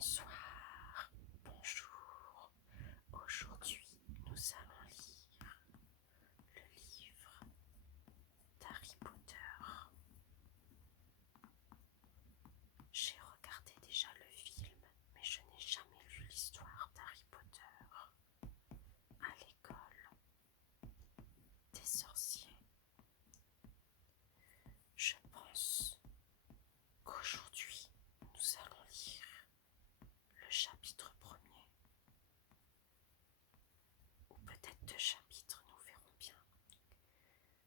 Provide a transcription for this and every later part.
Bonsoir, bonjour. Aujourd'hui, nous allons lire le livre d'Harry Potter. J'ai regardé déjà le film, mais je n'ai jamais lu l'histoire d'Harry Potter. À l'école des sorciers. Je pense qu'aujourd'hui, nous allons lire le chapitre 1er, ou peut-être 2 chapitres, nous verrons bien.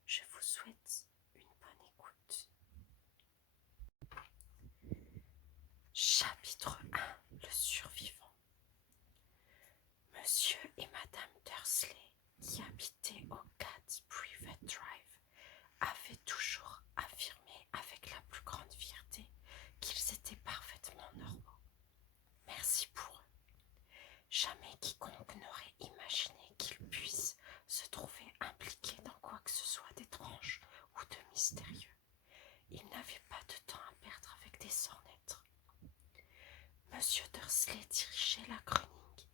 Je vous souhaite une bonne écoute. Chapitre 1. Le survivant. Monsieur et Madame Dursley, qui habitaient au 4 Privet Drive, avaient toujours affirmé avec la plus grande fierté qu'ils étaient parfaitement normaux. Merci pour eux. Jamais quiconque n'aurait imaginé qu'ils puissent se trouver impliqués dans quoi que ce soit d'étrange ou de mystérieux. Ils n'avaient pas de temps à perdre avec des sornettes. Monsieur Dursley dirigeait la Gruning,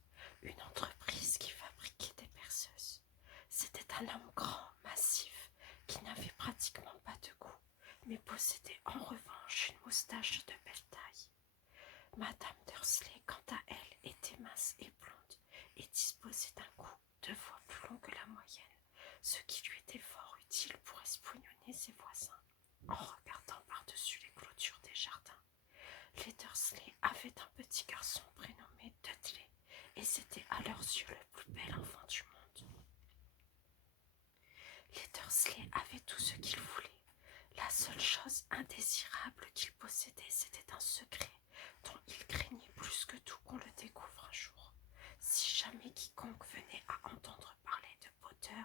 une entreprise qui fabriquait des perceuses. C'était un homme grand, massif, qui n'avait pratiquement pas de cou, mais possédait en revanche une moustache de belle taille. Madame Dursley, quant à elle, était mince et blonde et disposait d'un cou 2 fois plus long que la moyenne, ce qui lui était fort utile pour espionnonner ses voisins en regardant par-dessus les clôtures des jardins. Les Dursley avaient un petit garçon prénommé Dudley, et c'était à leurs yeux le plus bel enfant du monde. Les Dursley avaient tout ce qu'ils voulaient. La seule chose indésirable qu'ils possédaient, c'était un secret dont ils craignaient plus que tout qu'on le découvre un jour. Si jamais quiconque venait à entendre parler de Potter,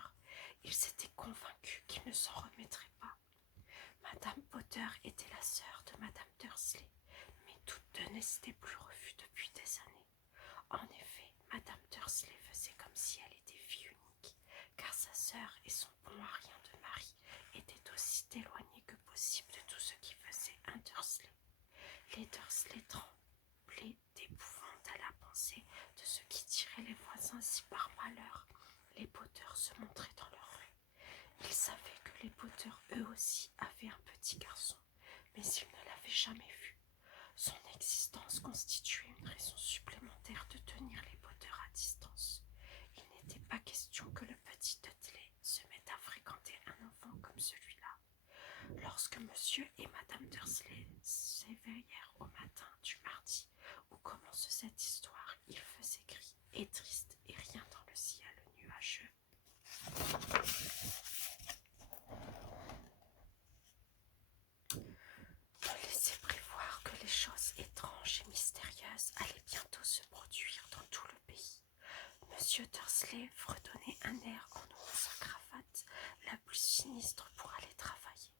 ils étaient convaincus qu'ils ne s'en remettraient pas. Madame Potter était la sœur de Madame Dursley, mais toutes deux ne s'étaient plus revues depuis des années. En effet, Madame Dursley faisait comme si elle était fille unique, car sa sœur et son bon à rien de mari étaient aussi éloignés que possible de tout ce qui faisait un Dursley. Les Dursley tremblaient d'épouvante à la pensée de ce qui tirait les voisins si par malheur les Potter se montraient dans leur rue. Ils savaient que les Potter eux aussi avaient un petit garçon, mais ils ne l'avaient jamais vu. Son existence constituait une raison supplémentaire de tenir les Potter à distance. Il n'était pas question que le petit Dudley se mette à fréquenter un enfant comme celui-là. Lorsque monsieur et madame Dursley s'éveillèrent au matin du mardi où commence cette histoire, il faisait gris et triste et rien dans le ciel nuageux. On laissait prévoir que les choses étranges et mystérieuses allaient bientôt se produire dans tout le pays. Monsieur Dursley fredonnait un air en nouant sa cravate la plus sinistre pour aller travailler,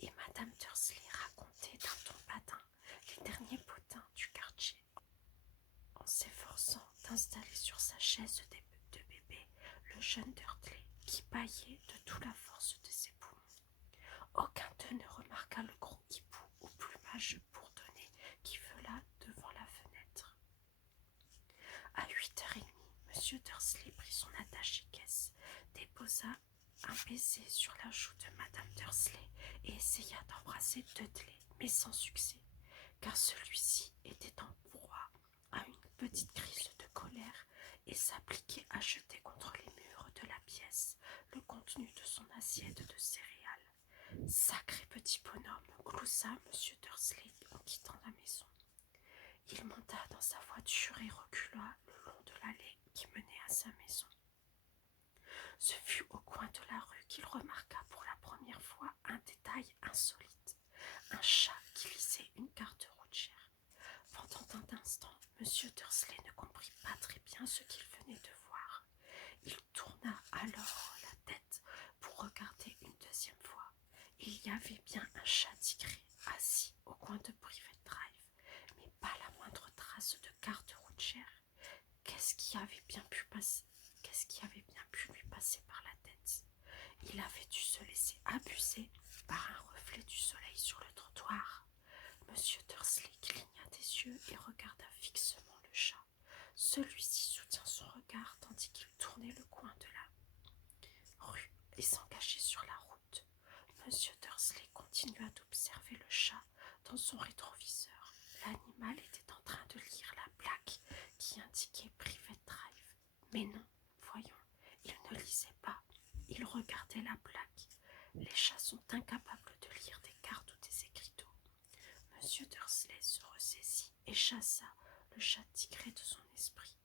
et Madame Dursley racontait d'un ton badin les derniers potins du quartier, en s'efforçant d'installer sur sa chaise de bébé le jeune Dudley qui bâillait de toute la force de ses poumons. Aucun d'eux ne remarqua le gros hibou au plumage bourdonné qui vola devant la fenêtre. À 8h30, monsieur Dursley prit son attaché-caisse, déposa un baiser sur la joue de madame Dursley et essaya d'embrasser Dudley, mais sans succès, car celui-ci était en proie à une petite crise de colère et s'appliquait à jeter contre les murs de la pièce le contenu de son assiette de céréales. Sacré petit bonhomme, gloussa monsieur Dursley en quittant la maison. Il monta dans sa voiture et recula le long de l'allée qui menait à sa maison. Ce fut au coin de la rue qu'il remarqua pour la première fois un détail insolite, un chat qui lisait une carte routière. Pendant un instant, monsieur Dursley ne comprit pas très bien ce qu'il venait de voir. Il tourna alors la tête pour regarder une deuxième fois. Il y avait bien un chat tigré assis au coin de Privet Drive, mais pas la moindre trace de carte routière. Qu'est-ce qui avait bien pu lui passer par la tête? Il avait dû se laisser abuser par un reflet du soleil sur le trottoir. Monsieur Dursley cligna des yeux et regarda fixement Celui-ci soutient son regard tandis qu'il tournait le coin de la rue et s'engageait sur la route. Monsieur Dursley continua d'observer le chat dans son rétroviseur. L'animal était en train de lire la plaque qui indiquait Private Drive. Mais non, voyons, il ne lisait pas. Il regardait la plaque. Les chats sont incapables de lire des cartes ou des écriteaux. Monsieur Dursley se ressaisit et chassa le chat tigré de son esprit.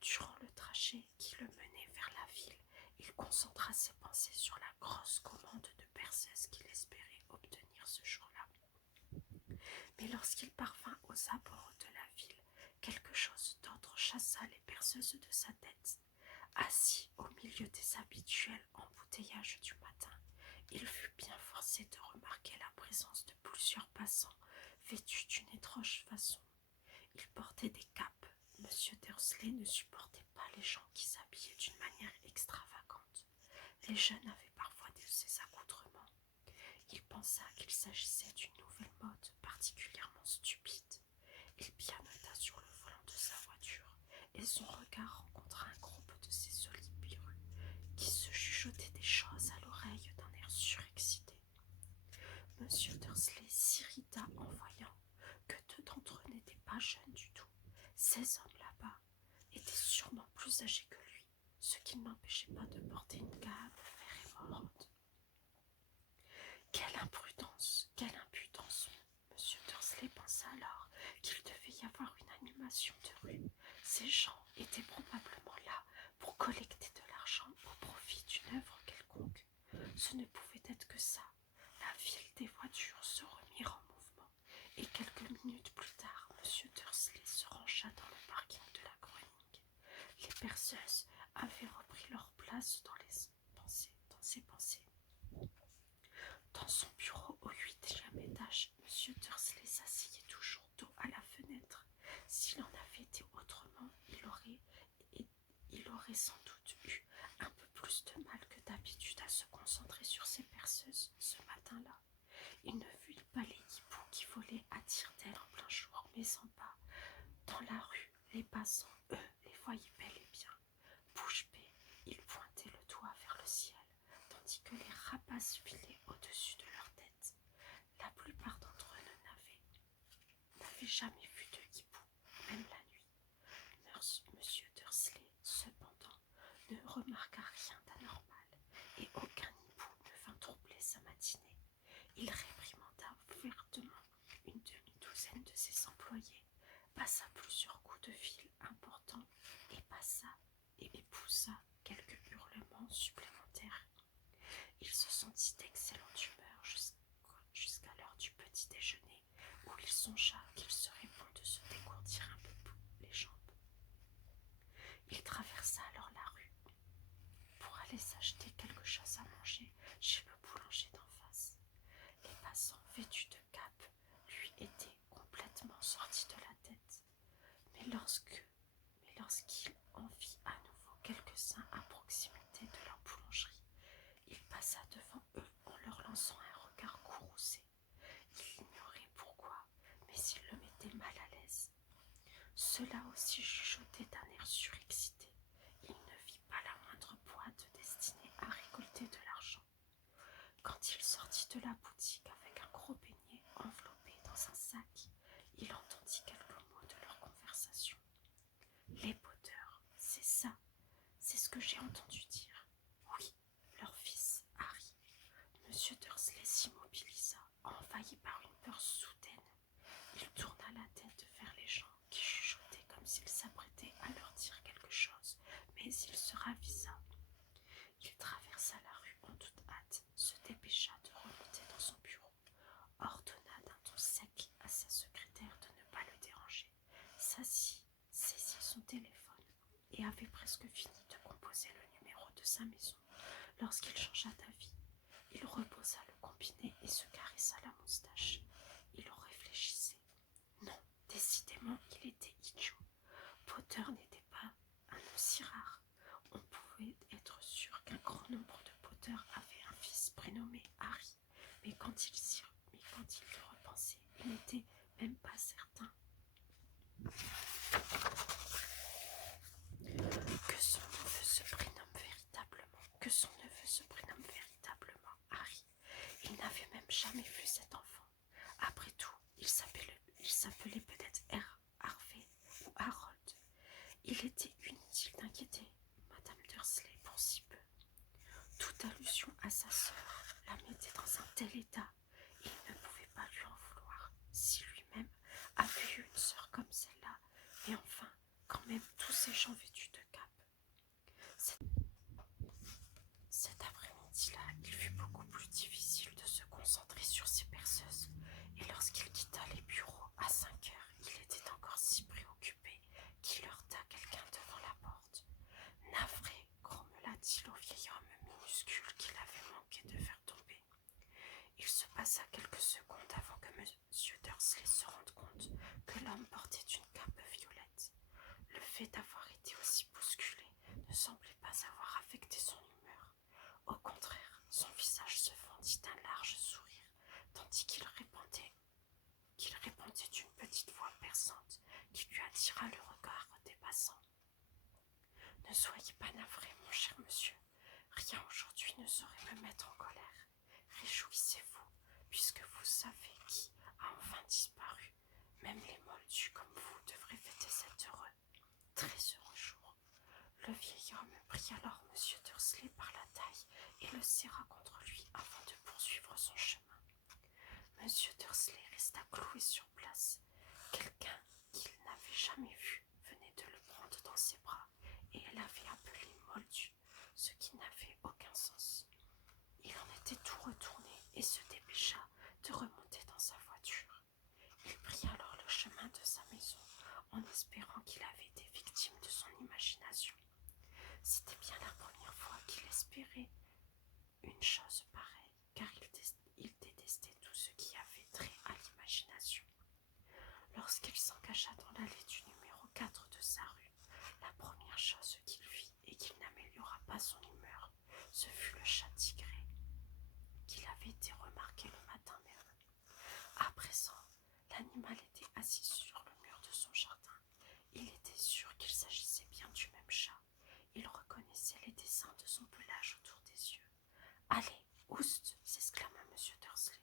Durant le trajet qui le menait vers la ville, il concentra ses pensées sur la grosse commande de perceuse qu'il espérait obtenir ce jour-là. Mais lorsqu'il parvint aux abords de la ville, quelque chose d'autre chassa les perceuses de sa tête. Assis au milieu des habituels embouteillages du matin, il fut bien forcé de remarquer la présence de plusieurs passants vêtus d'une étrange façon. Ils portaient des capes. Monsieur Dursley ne supportait pas les gens qui s'habillaient d'une manière extravagante. Les jeunes avaient parfois de ces accoutrements. Il pensa qu'il s'agissait d'une nouvelle mode particulièrement stupide. Il pianota sur le volant de sa voiture et son regard rencontra un groupe de ces solipirus qui se chuchotaient des choses à l'oreille d'un air surexcité. Monsieur Dursley s'irrita en voyant que deux d'entre eux n'étaient pas jeunes du tout. Ces hommes là-bas étaient sûrement plus âgés que lui, ce qui ne l'empêchait pas de porter une cape vert émeraude. Quelle imprudence, quelle impudence! Monsieur Dursley pensa alors qu'il devait y avoir une animation de rue. Ces gens étaient probablement là pour collecter de l'argent au profit d'une œuvre quelconque. Ce ne pouvait être que ça. La file des voitures se remit en mouvement, et quelques minutes plus tard, monsieur Dursley se rangea dans le parking de la Groening. Les perceuses avaient repris leur place dans ses pensées. Dans son bureau au 8e étage, monsieur Dursley s'asseyait toujours dos à la fenêtre. S'il en avait été autrement, il aurait sans doute eu un peu plus de mal que d'habitude à se concentrer sur ses perceuses ce matin-là. Il ne vit pas les hiboux qui volaient à tire-d'aile en plein jour, mais sans pas. Dans la rue, les passants, eux, les voyaient bel et bien. Bouche bée, ils pointaient le doigt vers le ciel, tandis que les rapaces filaient au-dessus de leur tête. La plupart d'entre eux n'avaient jamais vu de hibou, même la nuit. Monsieur Dursley, cependant, ne remarqua rien d'anormal, et aucun hibou ne vint troubler sa matinée. Il réprimanda ouvertement une demi-douzaine de ses employés, passa plusieurs coups de fil importants et poussa quelques hurlements supplémentaires. Il se sentit d'excellente humeur jusqu'à l'heure du petit déjeuner, où il songea qu'il serait bon de se dégourdir un peu les jambes. Il traversa alors la rue pour aller s'acheter quelque chose à manger chez le boulanger d'en face. Les passants vêtus de capes lui étaient complètement sortis de la tête. Mais lorsqu'il en vit à nouveau quelques-uns à proximité de leur boulangerie, il passa devant eux en leur lançant un regard courroucé. Il ignorait pourquoi, mais il le mettait mal à l'aise. Ceux-là aussi chuchotaient d'un air surexcité. Il ne vit pas la moindre boîte destinée à récolter de l'argent. Quand il sortit de la boutique avec un gros beignet enveloppé dans un sac, il entendit quelques mots de leur conversation. Les poteurs, c'est ça, c'est ce que j'ai entendu dire. Oui, leur fils, Harry. Monsieur Dursley s'immobilisa, envahi par une peur soudaine. Il tourna la tête vers les gens qui chuchotaient comme s'ils s'apprêtaient à leur dire quelque chose, mais il se ravisa. Il traversa la rue en toute hâte, se dépêcha de remonter dans son bureau, ordonna d'un ton sec à sa secrétaire de ne pas le déranger, s'assit, saisit son téléphone et avait presque fini de composer le numéro de sa maison lorsqu'il changea d'avis. Il reposa le combiné et se caressa la moustache. Il en réfléchissait. Non, décidément, il était idiot. Potter n'était pas un nom si rare. On pouvait être sûr qu'un grand nombre de Potter avaient un fils prénommé Harry, mais quand il y repensait, il n'était même pas certain. jamais vu cet enfant. Après tout, il s'appelait peut-être Harvey ou Harold. Il était inutile d'inquiéter Madame Dursley pour si peu. Toute allusion à sa sœur la mettait dans un tel état, et il ne pouvait pas lui en vouloir si lui-même avait eu une sœur comme celle-là. Mais enfin, quand même, tous ces gens vêtus de cape. Cet après-midi-là, il fut beaucoup plus difficile de se concentrer sur ses perceuses, et lorsqu'il quitta les bureaux à 5 heures, il était encore si préoccupé qu'il heurta quelqu'un devant la porte. Navré, grommela-t-il au vieil homme minuscule qu'il avait manqué de faire tomber. Il se passa quelques secondes avant que M. Dursley se rende compte que l'homme portait une cape violette. Le fait d'avoir été aussi bousculé ne semblait pas avoir affecté son humeur. Au contraire, son visage se fendit d'un large sourire, tandis qu'il répondait d'une petite voix perçante qui lui attira le regard des passants. « Ne soyez pas navré, mon cher monsieur. Rien aujourd'hui ne saurait me mettre en colère. Réjouissez-vous, puisque vous savez qui a enfin disparu. Même les moldus comme vous devraient fêter cet très heureux jour. » Le vieil homme prit alors M. Dursley par la taille et le serra contre lui afin de poursuivre son chemin. M. Dursley resta cloué sur place. Quelqu'un qu'il n'avait jamais vu venait de le prendre dans ses bras, et elle avait appelé Moldu, ce qui n'avait aucun sens. Il en était tout retourné et se dépêcha de remonter dans sa voiture. Il prit alors le chemin de sa maison, en espérant qu'il avait été victime de son imagination. C'était bien la première fois qu'il espérait une chose pareille, car il détestait tout ce qui avait trait à l'imagination. Lorsqu'il s'engagea dans l'allée du numéro 4 de sa rue, la première chose qu'il vit et qu'il n'améliora pas son humeur, ce fut le chat tigré qu'il avait été remarqué le matin même. À présent, l'animal était assis sur le mur de son jardin. Il était sûr qu'il s'agissait bien du même chat. Il reconnaissait les dessins de son pelage autour des yeux. « Allez, oust !» s'exclama M. Dursley.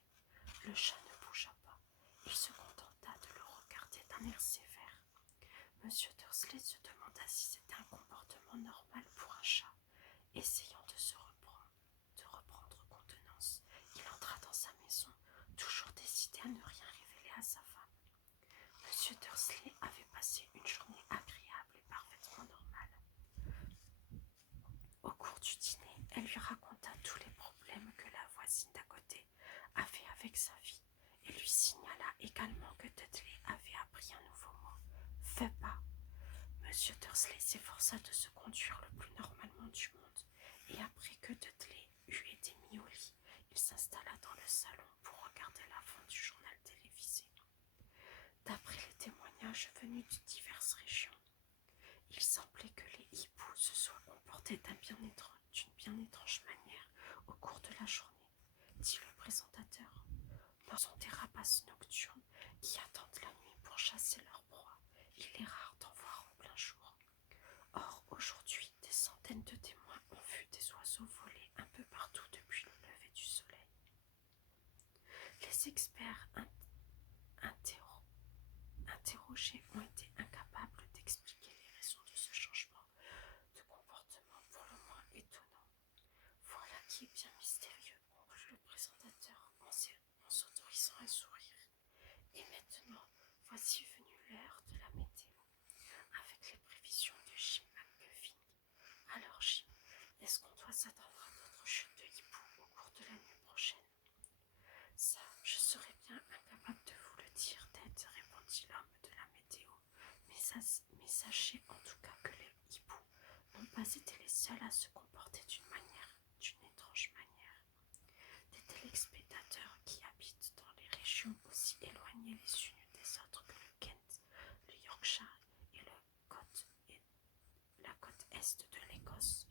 Le chat ne bougea pas. Il se contenta de le regarder d'un air sévère. M. Dursley se demanda si c'était un comportement normal pour un chat. Essayant de reprendre contenance, il entra dans sa maison, toujours décidé à ne rien révéler à sa femme. M. Dursley avait passé une journée agréable et parfaitement normale. Au cours du dîner, elle lui raconta tous les problèmes que la voisine d'à côté avait avec sa fille, et lui signala également que Dudley avait appris un nouveau mot, « fais pas ». M. Dursley s'efforça de se conduire le plus normalement du monde, et après que Dudley eut été mis au lit, il s'installa dans le salon pour regarder la fin du journal télévisé. D'après les témoignages venus de diverses régions, il semblait que les hiboux se soient comportés d'une bien étrange manière au cours de la journée, dit le présentateur. Ce sont des rapaces nocturnes qui attendent la nuit pour chasser leur proie. Il est rare d'en voir en plein jour. Or, aujourd'hui, des centaines de témoins ont vu des oiseaux voler un peu partout depuis le lever du soleil. Les experts interrogés ont été incapables d'expliquer les raisons de ce changement de comportement pour le moins étonnant. Voilà qui est bien mystérieux, conclut le présentateur en s'autorisant un sourire. Et maintenant, voici venue l'heure de la météo, avec les prévisions de Jim McGuffin. Alors Jim, est-ce qu'on doit s'attendre à d'autres chutes de hibou au cours de la nuit prochaine? Ça, je serais bien incapable de vous le dire, Ted, répondit l'homme de la météo. Mais sachez en tout cas que les hiboux n'ont pas été les seuls à se comporter d'une étrange manière. Des téléspectateurs qui habitent dans les régions aussi éloignées les unes des autres que le Kent, le Yorkshire et la côte est de l'Écosse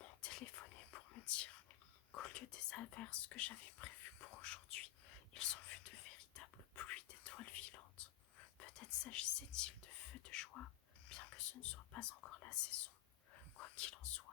m'ont téléphoné pour me dire qu'au lieu des averses que j'avais prévues pour aujourd'hui, ils ont vu de véritables pluies d'étoiles filantes. Peut-être s'agissait-il de feux de joie, bien que ce ne soit pas encore la saison. Quoi qu'il en soit,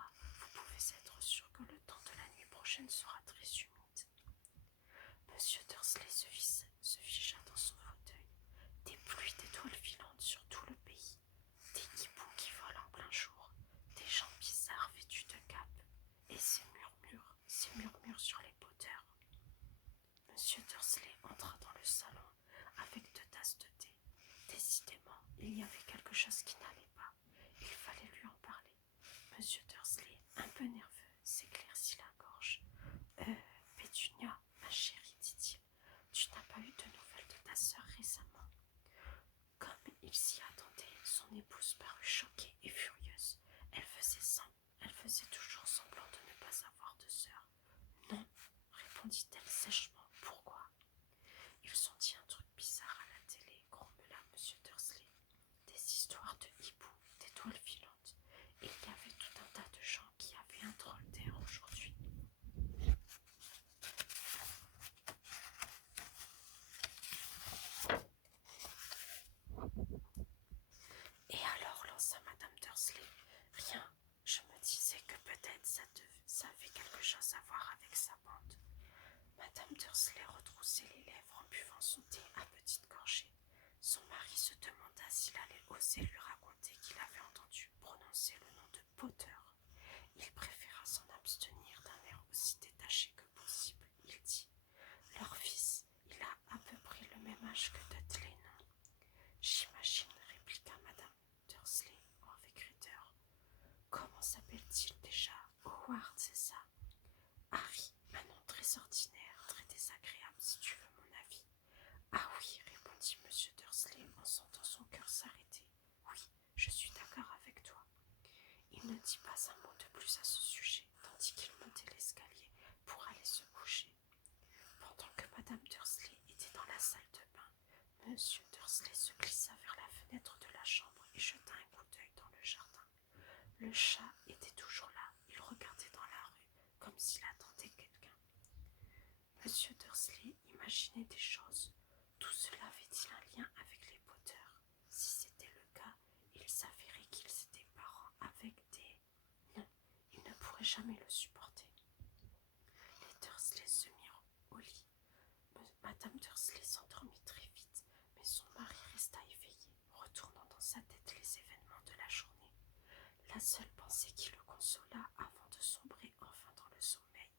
il y avait quelque chose qui n'allait pas. Il fallait lui en parler. Monsieur Dursley, un peu nerveux, s'éclaircit la gorge. Pétunia, ma chérie, dit-il, tu n'as pas eu de nouvelles de ta sœur récemment? Comme il s'y attendait, son épouse parut choquée et furieuse. Elle faisait toujours semblant de ne pas avoir de sœur. Non, répondit-elle sèchement. Pourquoi? Ils ont dit un truc bizarre à la télé, grommela monsieur Dursley. Des histoires de hiboux, d'étoiles filantes, et il y avait tout un tas de gens qui avaient un drôle d'air aujourd'hui. Et alors, lança madame Dursley, rien, je me disais que peut-être ça avait quelque chose à voir avec sa bande. Madame Dursley retroussait les lèvres en buvant son thé à petites gorgées. Son mari se demanda s'il allait oser lui raconter qu'il avait entendu prononcer le nom de Potter. Il préféra s'en abstenir d'un air aussi détaché que possible. Il dit « Leur fils, il a à peu près le même âge que Dudley, non ?»« J'imagine, répliqua madame Dursley avec raideur. Comment s'appelle-t-il déjà? Howard, c'est ça? Harry, un nom très ordinaire, très désagréable si tu veux mon avis. Ah oui, répondit monsieur Dursley en sentant son cœur s'arrêter. Oui, je suis d'accord avec toi. Il ne dit pas un mot de plus à ce sujet, tandis qu'il montait l'escalier pour aller se coucher. Pendant que madame Dursley était dans la salle de bain, monsieur Dursley se glissa vers la fenêtre de la chambre et jeta un coup d'œil dans le jardin. Le chat était toujours là, il regardait dans la rue, comme s'il attendait quelqu'un. Monsieur Dursley imaginait des choses. Tout cela avait-il un lien avec les Potter? Si c'était le cas, il s'avérait qu'ils étaient parents avec des... Non, il ne pourrait jamais le supporter. Les Dursley se mirent au lit. Madame Dursley s'endormit très vite, mais son mari resta éveillé, retournant dans sa tête les événements de la journée. La seule pensée qui le consola avant de sombrer enfin dans le sommeil,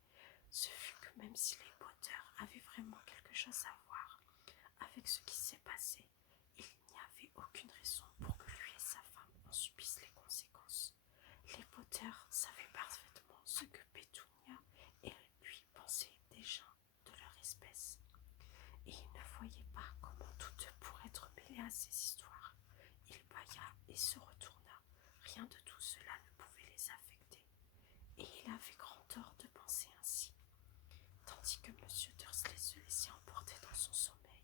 ce fut que même si les Potter avaient vraiment quelque chose à voir avec ce qui s'est passé, il n'y avait aucune raison pour que lui et sa femme en subissent les conséquences. Les Potter savaient parfaitement ce que Pétunia et lui pensaient des gens de leur espèce, et il ne voyait pas comment tous deux pourraient être mêlés à ces histoires. Il bâilla et se retourna. Rien de tout cela ne pouvait les affecter, et il avait grand tort de penser ainsi. Tandis que monsieur Dursley se laissait emporter dans son sommeil,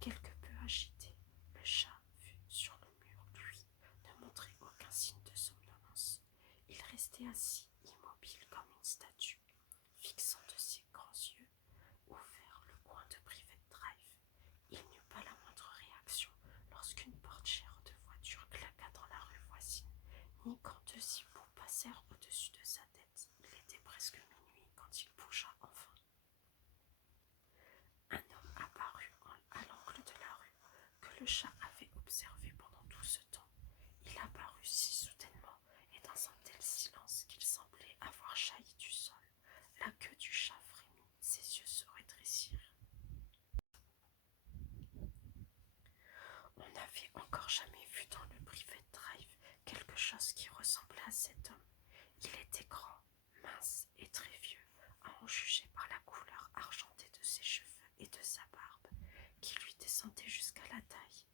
quelque peu agité, le chat, vu sur le mur, lui, ne montrait aucun signe de somnolence. Il restait assis, immobile comme une statue, fixant de ses grands yeux ouverts le coin de Privet Drive. Il n'eut pas la moindre réaction lorsqu'une portière de voiture claqua dans la rue voisine, ni quand deux hiboux passèrent au-dessus de sa tête. Il était presque minuit quand il bougea enfin. Un homme apparut à l'angle de la rue que le chat avait observé pendant tout ce temps. Il apparut si soudainement et dans un tel silence qu'il semblait avoir jailli du sol. La queue du chat frémit, ses yeux se redressirent. On n'avait encore jamais vu dans le Privet Drive quelque chose qui ressemblait à cet homme. Il était grand, mince et très vieux, à en juger par la couleur argentée de ses cheveux et de sa barbe, qui lui descendait jusqu'à la taille.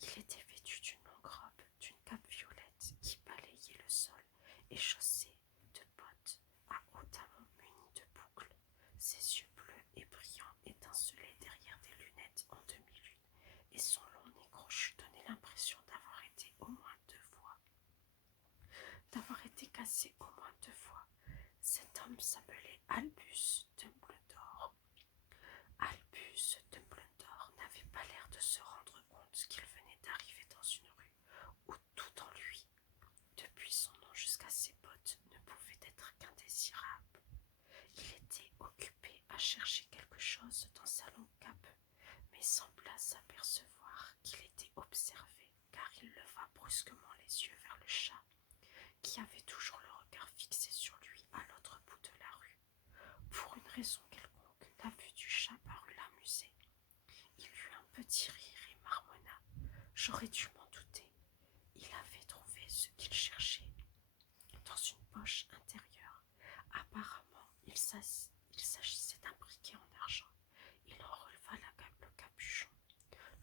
Il était vêtu d'une longue robe, d'une cape violette qui balayait le sol, et chaussé de bottes à haut talons munies de boucles. Ses yeux bleus et brillants étincelaient derrière des lunettes en demi-lune, et son long nez crochu donnait l'impression d'avoir été cassé au moins 2 fois. Cet homme s'appelait Albus Dumbledore. Albus Dumbledore n'avait pas l'air de se rendre compte qu'il venait d'arriver dans une rue où tout en lui, depuis son nom jusqu'à ses bottes, ne pouvait être qu'indésirable. Il était occupé à chercher quelque chose dans sa longue cape, mais sembla s'apercevoir qu'il était observé, car il leva brusquement les yeux vers le chat, qui avait toujours le regard fixé sur lui à l'autre bout de la rue. Pour une raison quelconque, la vue du chat parut l'amuser. Il eut un petit rire et marmonna. « J'aurais dû m'en douter. poche intérieure. Apparemment, il s'agissait d'un briquet en argent. Il en releva le capuchon,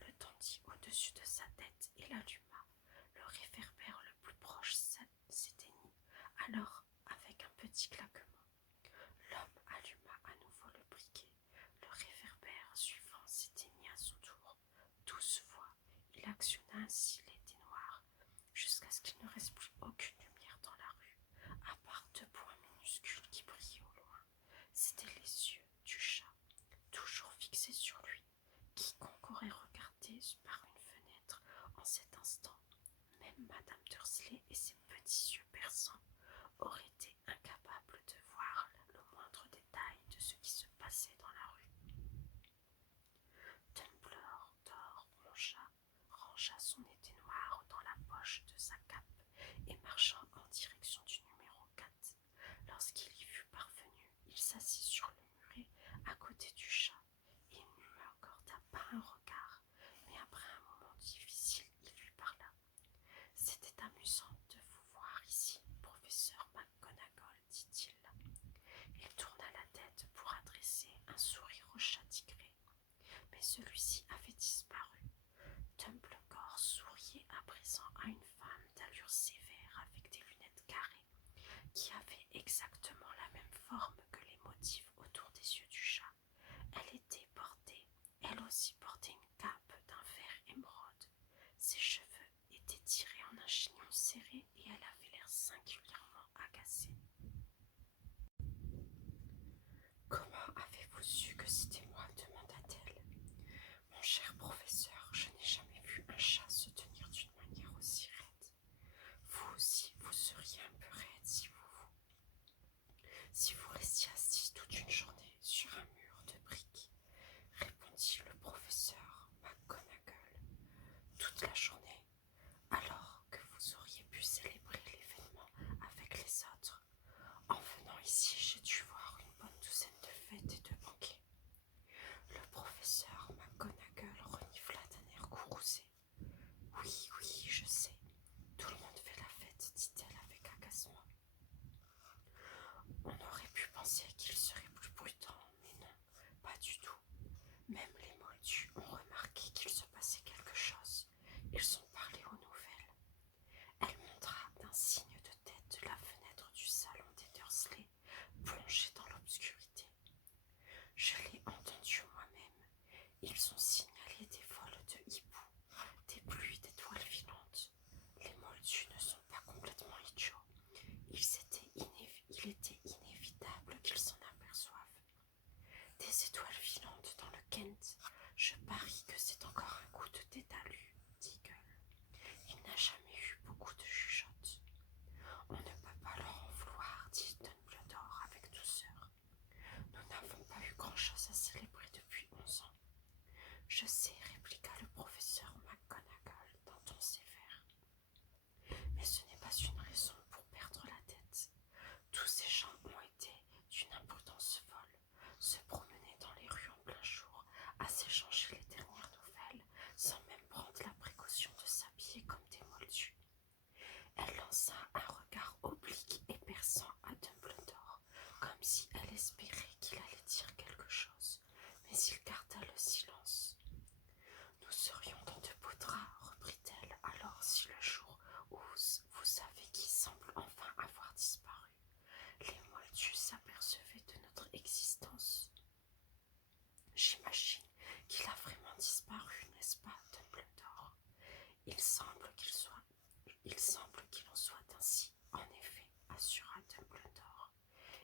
le tendit au-dessus de sa tête et l'alluma. Le réverbère le plus proche s'éteignit. Alors, avec un petit claquement, l'homme alluma à nouveau le briquet. Le réverbère suivant s'éteignit à son tour. 12 fois, il actionna ainsi les dénoirs, jusqu'à ce qu'il ne reste plus aucune lumière dans la rue, à part 2 points minuscules qui brillaient au loin. C'étaient les yeux du chat, toujours fixés sur lui. Quiconque aurait regardé par une fenêtre en cet instant, même Madame Dursley et ses petits yeux perçants, auraient été incapables de voir le moindre détail de ce qui se passait dans la rue. Dumbledore rangea son éteignoir dans la poche de sa cape et marcha en direction du numéro 4. Lorsqu'il y fut parvenu, il s'assit sur le muret à côté du chat et il ne lui accorda pas un regard, mais après un moment difficile, il lui parla. « C'était amusant de vous voir ici, professeur McGonagall, dit-il. Il tourna la tête pour adresser un sourire au chat tigré, mais celui-ci avait disparu. Dumbledore souriait à présent à une femme d'allure sévère avec des lunettes carrées, qui avait exactement la même forme que les motifs autour des yeux du chat. Elle aussi portait une cape d'un vert émeraude. Ses cheveux étaient tirés en un chignon serré et elle avait l'air singulièrement agacée. « Comment avez-vous su que c'était moi ?» demanda-t-elle. « Mon cher professeur, je n'ai jamais vu un chat se tenir d'une manière aussi raide. Vous aussi, vous seriez un peu raide si vous restiez assis toute une journée sur un mur de briques, répondit le professeur McGonagall. Toute la journée, alors que vous auriez pu célébrer l'événement avec les autres. En venant ici, j'ai dû voir une bonne douzaine de fêtes et de banquets. Le professeur McGonagall renifla d'un air courroucé. Oui, oui, je sais. Tout le monde fait la fête, dit-elle avec agacement. On aurait pu penser qu'il serait plus prudent, mais non, pas du tout. Même les moldus ont remarqué qu'il se passait quelque chose. Ils ont parlé aux nouvelles. Elle montra d'un signe de tête la fenêtre du salon des Dursley, plongée dans l'obscurité. Je l'ai entendu moi-même. Ils ont signalé des vols de hiboux, des pluies d'étoiles filantes. Les moldus ne sont pas complètement idiots. Il était inévitable qu'ils s'en aperçoivent. Des étoiles filantes dans le Kent, je parie que c'est encore un coup de Dédalus, dit Gull. Il n'a jamais eu beaucoup de jugeotes. On ne peut pas leur en vouloir, dit Dumbledore avec douceur. Nous n'avons pas eu grand-chose à célébrer depuis 11 ans. Je sais, répliqua le professeur McGonagall d'un ton sévère. Mais ce n'est pas une raison pour perdre la tête. Tous ces gens ont été d'une imprudence folle, se promener dans les rues en plein jour, à s'échanger les dernières nouvelles, sans même prendre la précaution de s'habiller comme des moldus. Elle lança un regard oblique et perçant à Dumbledore, comme si elle espérait qu'il allait dire quelque chose, mais il garda le silence. Nous serions dans de beaux draps, reprit-elle, alors si le jour où vous savez qui semble enfin avoir disparu, les moldus s'apercevaient de notre existence. J'imagine qu'il a vraiment disparu, n'est-ce pas, Dumbledore? Il semble qu'il en soit ainsi, en effet, assura Dumbledore,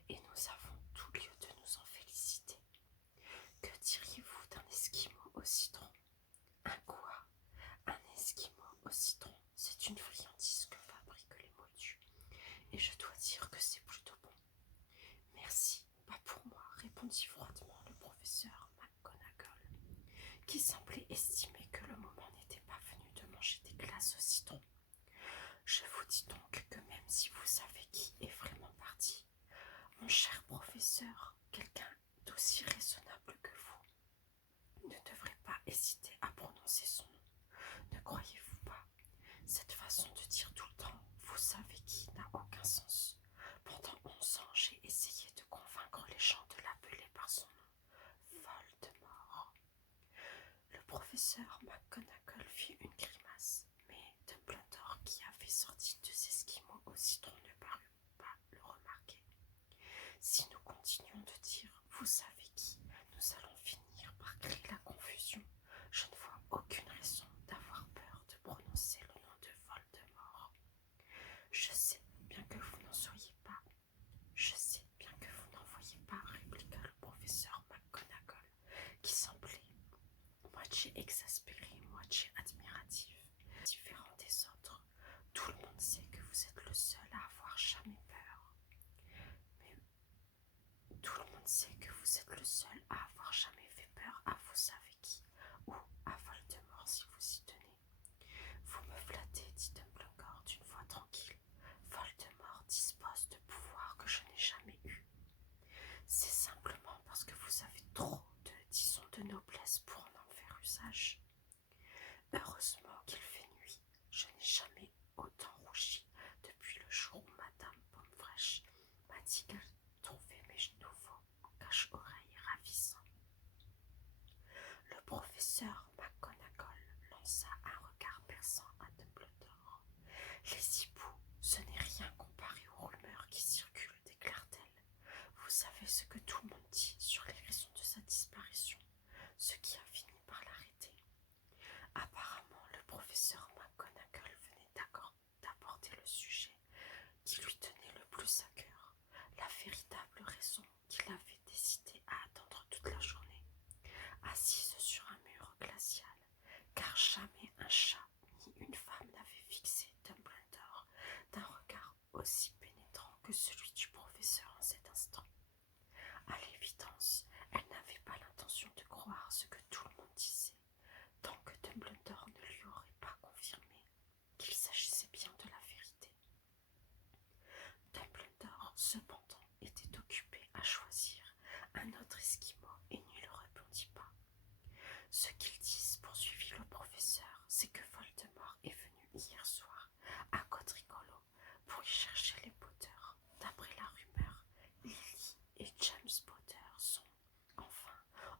et nous avons tout lieu de nous en féliciter. Que diriez-vous d'un esquimau au citron? Un quoi? Un esquimau au citron, c'est une friandise que fabriquent les moldus, et je dois dire que c'est plutôt bon. Merci, pas pour moi, répondit froidement le professeur McGonagall, qui semblait estimer que le moment n'était pas venu de manger des glaces au citron. Je vous dis donc que même si vous savez qui est vraiment parti, mon cher professeur, quelqu'un d'aussi raisonnable que vous ne devrait pas hésiter à prononcer son nom. Ne croyez-vous pas? Cette façon de dire tout le temps « vous savez qui » n'a aucun sens. Les hiboux, ce n'est rien comparé aux rumeurs qui circulent, déclare-t-elle. Vous savez ce que tout le monde dit sur les raisons de sa disparition, ce qui a fini par l'arrêter. Apparemment, le professeur McGonagall venait d'aborder le sujet qui lui tenait le plus à cœur, la véritable raison qui l'avait décidé à attendre toute la journée, assise sur un mur glacial, car jamais un chat ni une femme n'avait fixé Dumbledore d'un regard aussi pénétrant que celui du professeur en cet instant. À l'évidence, elle n'avait pas l'intention de croire ce que tout le monde disait, tant que Dumbledore ne lui aurait pas confirmé qu'il s'agissait bien de la vérité. Dumbledore, cependant, était occupé à choisir un autre esquimau et ne lui répondit pas. Ce qu'ils disent, poursuivit le professeur, c'est que Voldemort est venu hier soir à Godricolo pour y chercher les Potter. D'après la rumeur, Lily et James Potter sont, enfin,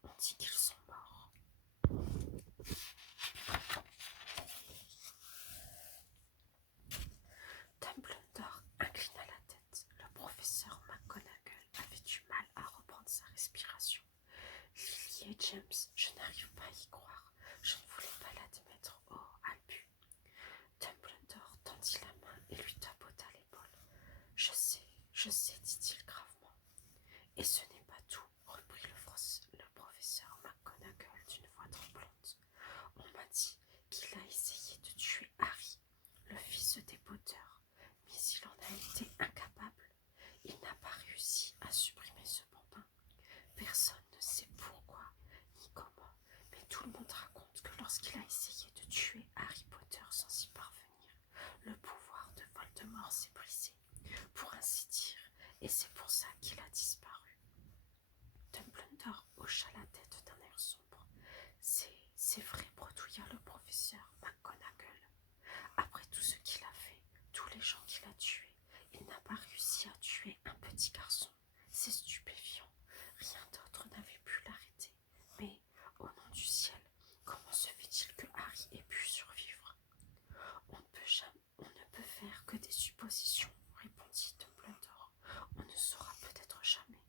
on dit qu'ils sont morts. Dumbledore inclina la tête. Le professeur McGonagall avait du mal à reprendre sa respiration. Lily et James, je n'arrive pas à y croire. Je ne voulais pas l'admettre. Oh, Albu. Dumbledore tendit la main et lui tapota l'épaule. Je sais, dit-il gravement. Et ce n'est pas tout, reprit le professeur McGonagall d'une voix tremblante. On m'a dit qu'il a essayé de tuer Harry, le fils des Potter, mais il en a été incapable. Il n'a pas réussi à supprimer ce bambin. Personne ne sait pourquoi ni comment, mais tout le monde raconte que lorsqu'il a essayé de tuer Harry Potter sans y parvenir, le pouvoir de Voldemort s'est brisé, pour ainsi dire, et c'est pour ça qu'il a disparu. Dumbledore hocha la tête d'un air sombre. C'est vrai, bredouilla le professeur McGonagall. Après tout ce qu'il a fait, tous les gens qu'il a tués, il n'a pas réussi à tuer un petit garçon. C'est stupéfiant. Rien d'autre n'avait pu l'arrêter. Mais, au nom du ciel, comment se fait-il que Harry ait pu survivre? On ne peut faire que des suppositions, répondit Dumbledore. On ne saura peut-être jamais.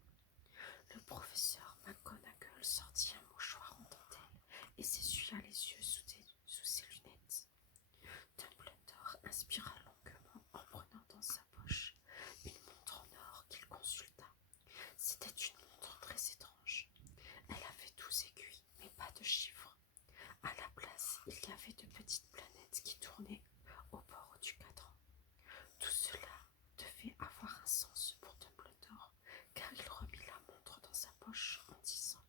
Le professeur McGonagall sortit un mouchoir en dentelle et s'essuya les yeux sous ses lunettes. Dumbledore inspira longuement en prenant dans sa poche une montre en or qu'il consulta. C'était une montre très étrange. Elle avait 12 aiguilles, mais pas de chiffres. À la place, il y avait de petites planètes qui tournaient au bord du cadran. Tout cela devait avoir un sens pour Dumbledore, car il remit la montre dans sa poche en disant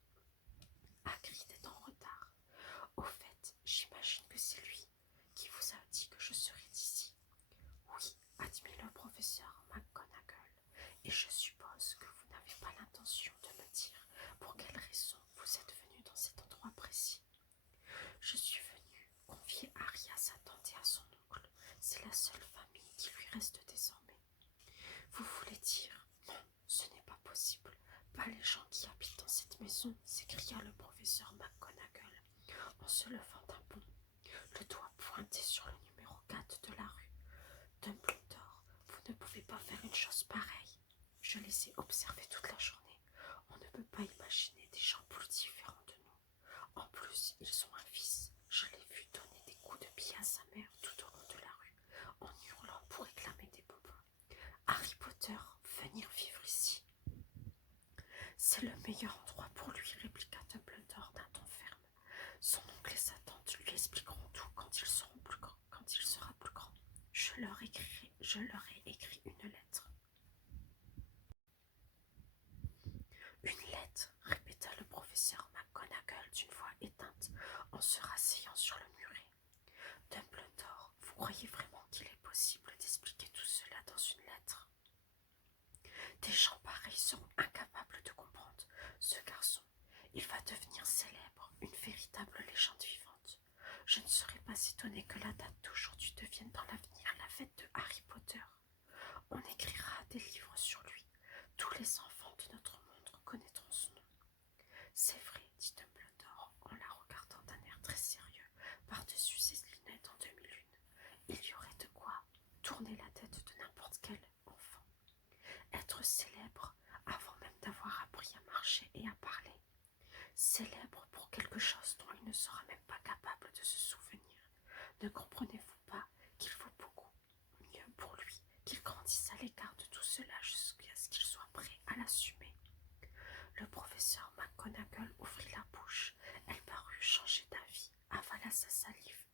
« Hagrid est en retard. Au fait, j'imagine que c'est lui qui vous a dit que je serais d'ici. » « Oui, admit le professeur McGonagall, et je suppose que vous n'avez pas l'intention de me dire pour quelle raison vous êtes venu dans cet endroit précis. Je suis venu confier Harry à sa tante et à son oncle. C'est la seule famille qui lui reste désormais. » « Vous voulez dire? Non, ce n'est pas possible. Pas les gens qui habitent dans cette maison, s'écria le professeur McGonagall en se levant d'un bond, le doigt pointé sur le numéro 4 de la rue. Dumbledore, vous ne pouvez pas faire une chose pareille. Je les ai observés toute la journée. On ne peut pas imaginer des gens plus différents de nous. En plus, ils ont un fils. Je l'ai vu donner des coups de pied à sa mère tout au long de la rue, en hurlant pour réclamer des bonbons. Harry Potter, venir vivre ici. C'est le meilleur endroit pour lui, répliqua Dumbledore d'un ton ferme. Son oncle et sa tante lui expliqueront tout quand il sera plus grand. Je leur ai écrit une lettre. Une lettre, répéta le professeur McGonagall d'une voix éteinte en se rasseyant sur le muret. Dumbledore, vous croyez vraiment qu'il est possible d'expliquer tout cela dans une lettre? Des gens pareils seront incapables de comprendre ce garçon. Il va devenir célèbre, une véritable légende vivante. Je ne serais pas étonnée que la date d'aujourd'hui devienne dans l'avenir la fête de Harry Potter. On écrira des livres sur lui. Tous les enfants de notre monde connaîtront son nom. C'est vrai, dit Dumbledore en la regardant d'un air très sérieux par-dessus ses lunettes en demi-lune. Il y aurait de quoi.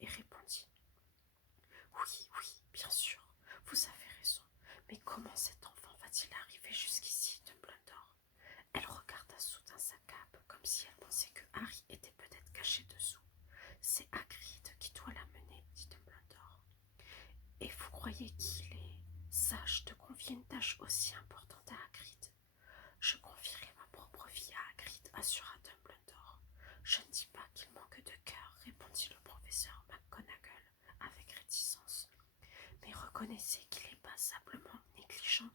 et répondit: Oui, oui, bien sûr, vous avez raison, mais comment cet enfant va-t-il arriver jusqu'ici, Dumbledore? Elle regarda soudain sa cape comme si elle pensait que Harry était peut-être caché dessous. C'est Hagrid qui doit l'amener, dit Dumbledore. Et vous croyez qu'il est sage de confier une tâche aussi importante à Hagrid? Je confierai ma propre vie à Hagrid, assura Dumbledore. Je ne dis pas qu'il manque de cœur, répondit le professeur McGonagall avec réticence. Mais reconnaissez qu'il est passablement négligent.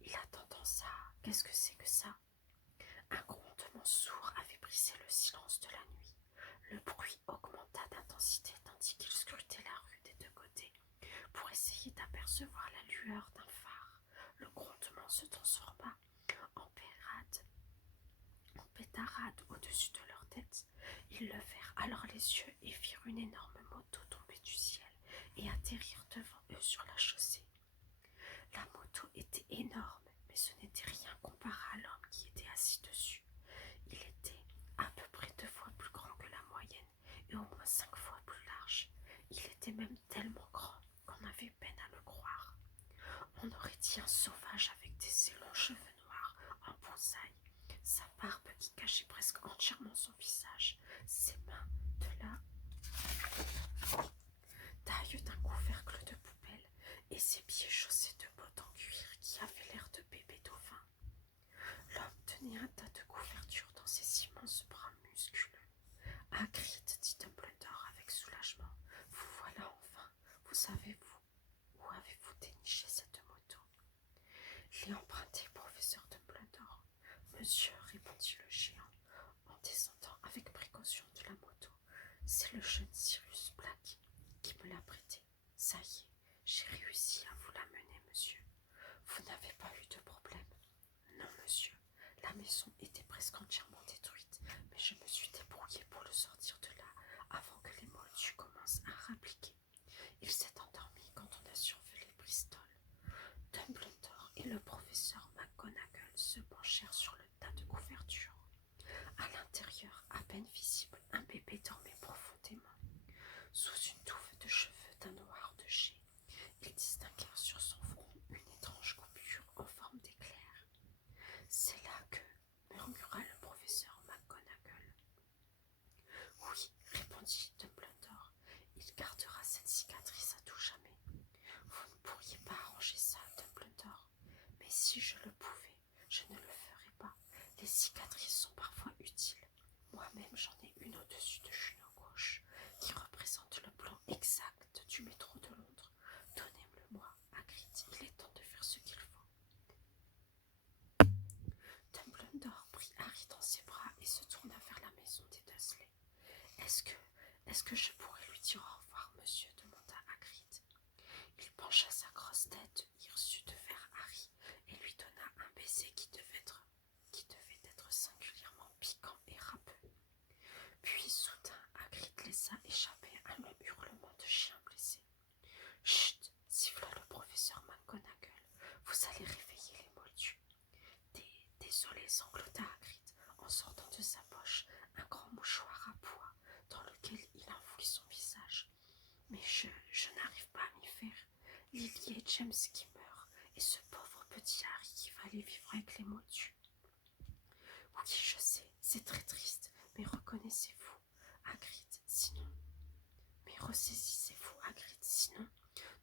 Il a tendance à... Qu'est-ce que c'est que ça? Un grondement sourd avait brisé le silence de la nuit. Le bruit augmenta d'intensité tandis qu'il scrutait la rue des deux côtés pour essayer d'apercevoir la lueur d'un phare. Le grondement se transforma en pétarade au-dessus de leur tête. Ils levèrent alors les yeux et virent une énorme moto tomber du ciel et atterrir devant eux sur la chaussée. La moto était énorme, mais ce n'était rien comparé à l'homme qui était assis dessus. Il était à peu près 2 fois plus grand que la moyenne et au moins 5 fois plus large. Il était même tellement grand qu'on avait peine à le croire. On aurait dit un sauvage avec ses longs cheveux noirs en broussailles, sa barbe qui cachait presque entièrement son visage, ses mains de la taille d'un couvercle de poubelle et ses pieds chaussés de bottes en cuir qui avaient l'air de bébés dauphins. L'homme tenait un tas de couvertures dans ses immenses bras musculeux. Hagrid, dit Dumbledore avec soulagement, vous voilà enfin. Vous savez-vous où avez-vous déniché cette moto? Je l'ai empruntée, professeur Dumbledore. Monsieur, répondit le géant en descendant avec précaution de la moto. C'est le jeune Sirius Black qui me l'a prêté. Ça y est, j'ai réussi à vous l'amener, monsieur. Vous n'avez pas eu de problème? Non, monsieur. La maison était presque entièrement détruite, mais je me suis débrouillé pour le sortir de là avant que les moldus commencent à rappliquer. Il s'est endormi quand on a survolé Bristol. Dumbledore et le professeur McGonagall se penchèrent sur le tas de couvertures. À l'intérieur, à peine visible, un bébé dormait profondément. Sous une touffe de cheveux d'un noir de jet, ils distinguèrent sur son front une étrange coupure en forme d'éclair. C'est là que, murmura le professeur McGonagall. Oui, répondit Dumbledore, il gardera cette cicatrice à tout jamais. Vous ne pourriez pas arranger ça, Dumbledore, mais si je le pouvais, je ne le ferais pas. Les cicatrices sont parfois utiles. Moi-même, j'en ai une au-dessus de genou gauche, qui représente le plan exact du métro de Londres. Donnez-le-moi, Hagrid, il est temps de faire ce qu'il faut. Dumbledore prit Harry dans ses bras et se tourna vers la maison des Dursley. Est-ce que je pourrais lui dire au revoir, monsieur? Demanda Hagrid. Il pencha sa grosse tête, hirsute vers Harry et lui donna un baiser qui devait être singulièrement piquant et râpeux. Puis soudain, Hagrid laissa échapper un long hurlement de chien blessé. Chut, siffla le professeur McGonagall, vous allez réveiller les moldus. Désolé, sanglota Hagrid en sortant de sa poche un grand mouchoir à pois dans lequel il enfouit son visage. Mais je n'arrive pas à m'y faire. Lily et James qui meurent, et ce pauvre petit Harry qui va aller vivre avec les moldus. Oui, je sais, c'est très triste, mais reconnaissez-vous, Hagrid, sinon... Mais ressaisissez-vous, Hagrid, sinon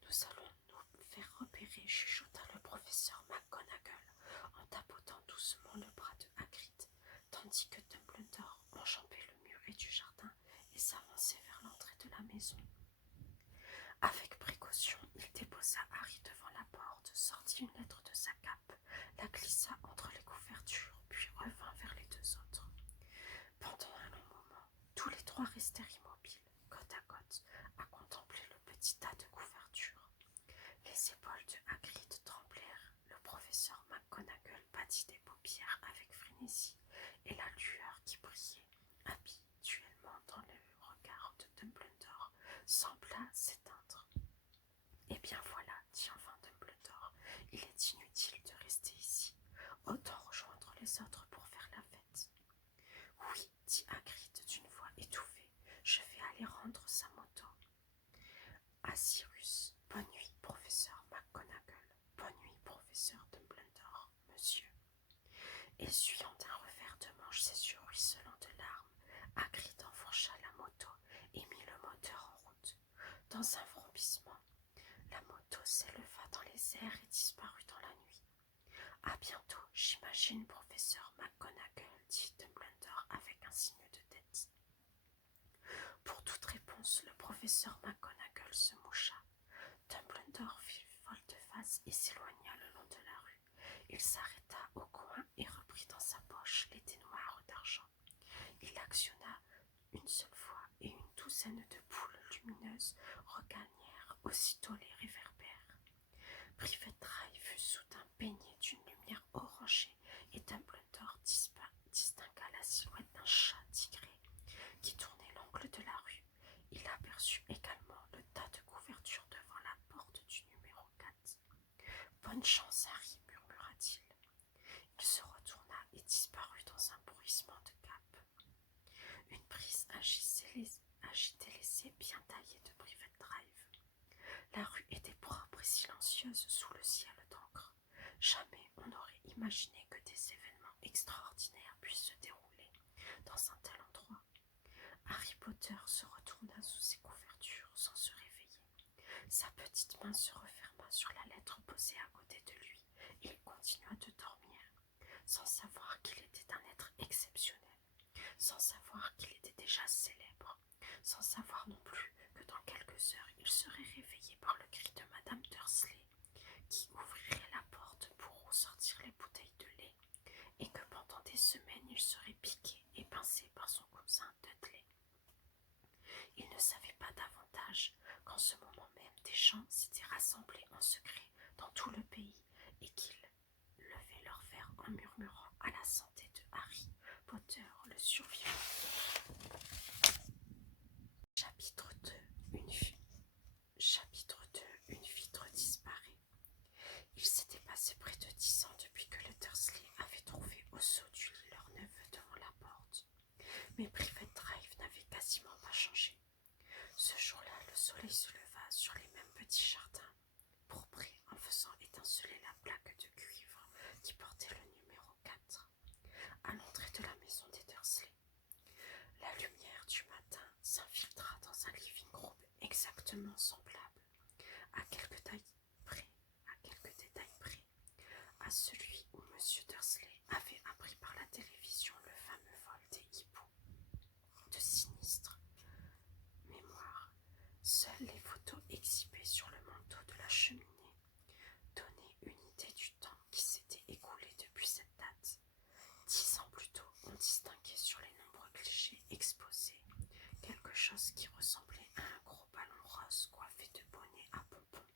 nous allons nous faire repérer, chuchota le professeur McGonagall en tapotant doucement le bras de Hagrid, tandis que Dumbledore enjambait le muret du jardin et s'avançait vers l'entrée de la maison. Avec précaution, il déposa Harry devant la porte, sortit une lettre de sa cape, la glissa entre les couvertures, puis revint vers les deux autres. Pendant un long moment, tous les trois restèrent immobiles, côte à côte, à contempler le petit tas de couvertures. Les épaules de Hagrid tremblèrent, le professeur McGonagall battit des paupières avec frénésie, et la lueur qui brillait habituellement dans le regard de Dumbledore sembla s'éteindre. Eh bien voilà, dit enfin Dumbledore, il est inutile de rester ici. Autant rejoindre les autres pour faire la fête. Oui, dit Hagrid d'une voix étouffée, je vais aller rendre sa moto. à Cyrus. Bonne nuit, professeur McGonagall. Bonne nuit, professeur Dumbledore, monsieur. Essuyant d'un revers de manche ses yeux ruisselants de larmes, Hagrid enfourcha la moto et mit le moteur en route. Dans un frombissement, la moto s'éleva dans les airs et disparut dans la nuit. À bientôt, j'imagine, professeur McGonagall, dit Dumbledore avec un signe de tête. Pour toute réponse, le professeur McGonagall se moucha. Dumbledore fit volte-face et s'éloigna le long de la rue. Il s'arrêta au coin et reprit dans sa poche les dénoirs d'argent. Il actionna une seule fois et une douzaine de boules lumineuses regagnèrent aussitôt les réverbères. Privet Drive fut soudain baigné d'une lumière orangée et Dumbledore distingua la silhouette d'un chat tigré qui tournait l'angle de la rue. Il aperçut également le tas de couvertures devant la porte du numéro 4. « Bonne chance, Harry, murmura-t-il. Il se retourna et disparut dans un bruissement de cape. Une brise agitait les ais bien taillés de Privet Drive. La rue était propre et silencieuse sous le ciel d'encre. Jamais on n'aurait imaginé que des événements extraordinaires puissent se dérouler dans un tel endroit. Harry Potter se retourna sous ses couvertures sans se réveiller. Sa petite main se referma sur la lettre posée à côté de lui et il continua de dormir, sans savoir qu'il était un être exceptionnel, sans savoir qu'il était déjà célèbre, sans savoir non plus que dans quelques heures il serait réveillé par le cri de Madame Dursley, qui ouvrirait la porte pour ressortir les bouteilles de lait, et que pendant des semaines il serait piqué et pincé par son cousin Dudley. Il ne savait pas davantage qu'en ce moment même des gens s'étaient rassemblés en secret dans tout le pays et qu'ils levaient leurs verres en murmurant à la santé de Harry Potter, le survivant. Chapitre 2. Une vitre disparaît. Il s'était passé près de 10 ans depuis que les Dursley avaient trouvé au saut du lit leur neveu devant la porte. Mais Privet Drive n'avait quasiment pas changé. Ce jour-là, le soleil se leva sur les mêmes petits jardins, pourprés en faisant étinceler la plaque de cuivre qui portait le numéro 4, à l'entrée de la maison des Dursley. La lumière du matin s'infiltra dans un living room exactement semblable, à quelques détails près, à celui où M. Dursley avait appris par la télévision le fameux vol des hiboux. De sinistre mémoire, seules les photos exhibées sur le manteau de la cheminée donnaient une idée du temps qui s'était écoulé depuis cette date. 10 ans plus tôt, on distinguait sur les nombreux clichés exposés quelque chose qui ressemblait à un gros ballon rose coiffé de bonnets à pompons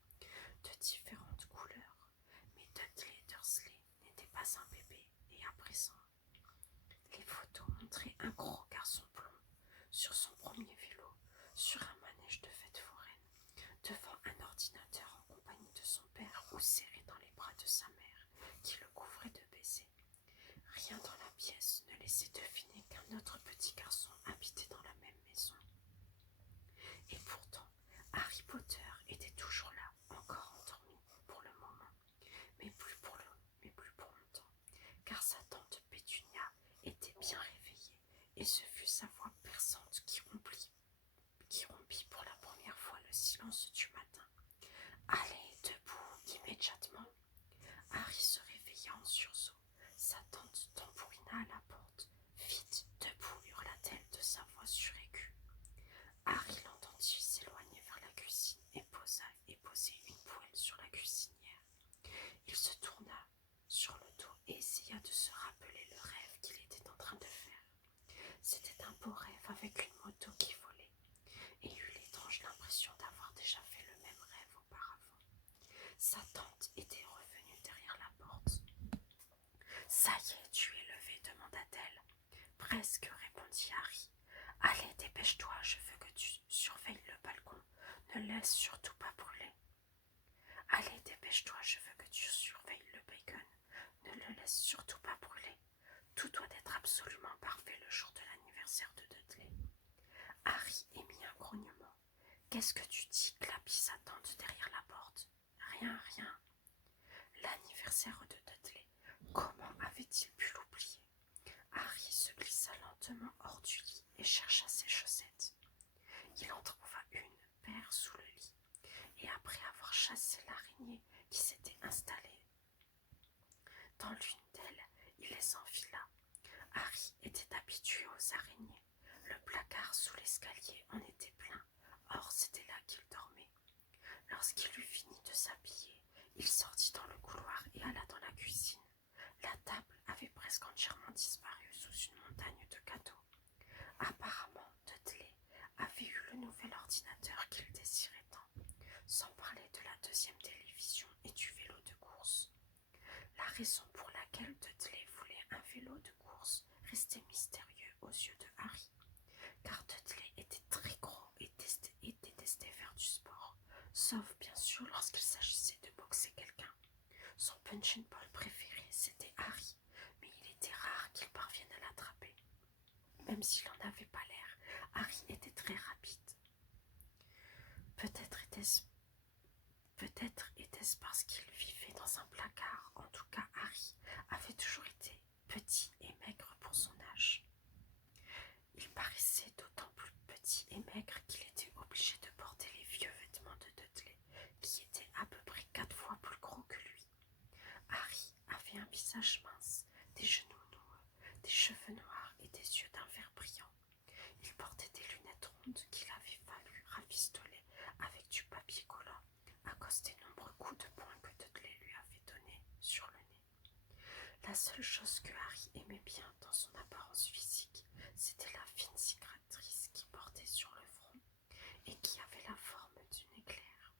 de différentes couleurs. Mais Dudley Dursley n'était pas un bébé, et à présent, les photos montraient un gros garçon blond sur son premier vélo, sur un manège de fête foraine, devant un ordinateur en compagnie de son père ou serré dans les bras de sa mère, qui le couvrait de baisers. Rien dans la pièce ne laissait deviner qu'un autre petit garçon habitait dans la même maison. Et pourtant, Harry Potter était toujours là, encore endormi pour le moment, mais plus pour longtemps, car sa tante Pétunia était bien réveillée, et ce fut sa voix perçante qui rompit pour la première fois le silence du matin. « Allez, debout, immédiatement !» Harry se réveilla en sursaut. Sa tante tambourina à la porte. « Vite, debout !» hurla-t-elle de sa voix suraiguë. Harry l'entendit s'éloigner vers la cuisine et poser une poêle sur la cuisinière. Il se tourna sur le dos et essaya de se rappeler le rêve qu'il était en train de faire. C'était un beau rêve avec une moto qui volait, et il eut l'étrange impression d'avoir déjà fait le même rêve auparavant. Sa tante était revenue derrière la porte. « Ça y est, tu es levé ?» demanda-t-elle. « Presque » répondit Harry. « Allez, dépêche-toi, je veux que tu surveilles le balcon. Ne laisse surtout pas brûler. »« Allez, dépêche-toi, je veux que tu surveilles le bacon. Ne le laisse surtout pas brûler. Tout doit être absolument parfait le jour de l'anniversaire de Dudley. » Harry émit un grognement. « Qu'est-ce que tu dis » glapit sa tante derrière la porte. Rien, rien. L'anniversaire de Dudley. Comment avait-il pu l'oublier? Harry se glissa lentement hors du lit et chercha ses chaussettes. Il en trouva une paire sous le lit, et après avoir chassé l'araignée qui s'était installée dans l'une d'elles, il les enfila. Harry était habitué aux araignées. Le placard sous l'escalier en était plein, or c'était là qu'il dormait. Lorsqu'il eut fini de s'habiller, il sortit dans le couloir et alla dans la cuisine. La table avait presque entièrement disparu sous une montagne de gâteaux. Apparemment, Dudley avait eu le nouvel ordinateur qu'il désirait tant, sans parler de la deuxième télévision et du vélo de course. La raison pour laquelle Dudley voulait un vélo de course restait mystérieux aux yeux de Harry, car Dudley était très gros et détestait faire du sport, sauf bien sûr lorsqu'il s'agissait de boxer quelqu'un. Son punch and ball préféré, c'était Harry, mais il était rare qu'il parvienne à l'attraper. Même s'il n'en avait pas l'air, Harry était très rapide. Peut-être était-ce parce qu'il vivait dans un placard. En tout cas, Harry avait toujours été petit et maigre pour son âge. Il paraissait d'autant plus petit et maigre qu'il était obligé de porter les vieux vêtements de Dudley, qui étaient à peu près 4 fois plus gros que lui. Harry avait un visage mince, des genoux noueux, des cheveux noirs et des yeux d'un vert brillant. Il portait des lunettes rondes qu'il avait fallu rafistoler avec du papier collant à cause des nombreux coups de poing que Dudley lui avait donnés sur le nez. La seule chose que Harry aimait bien dans son apparence physique, c'était la fine cicatrice qu'il portait sur le front et qui avait la forme d'une éclair.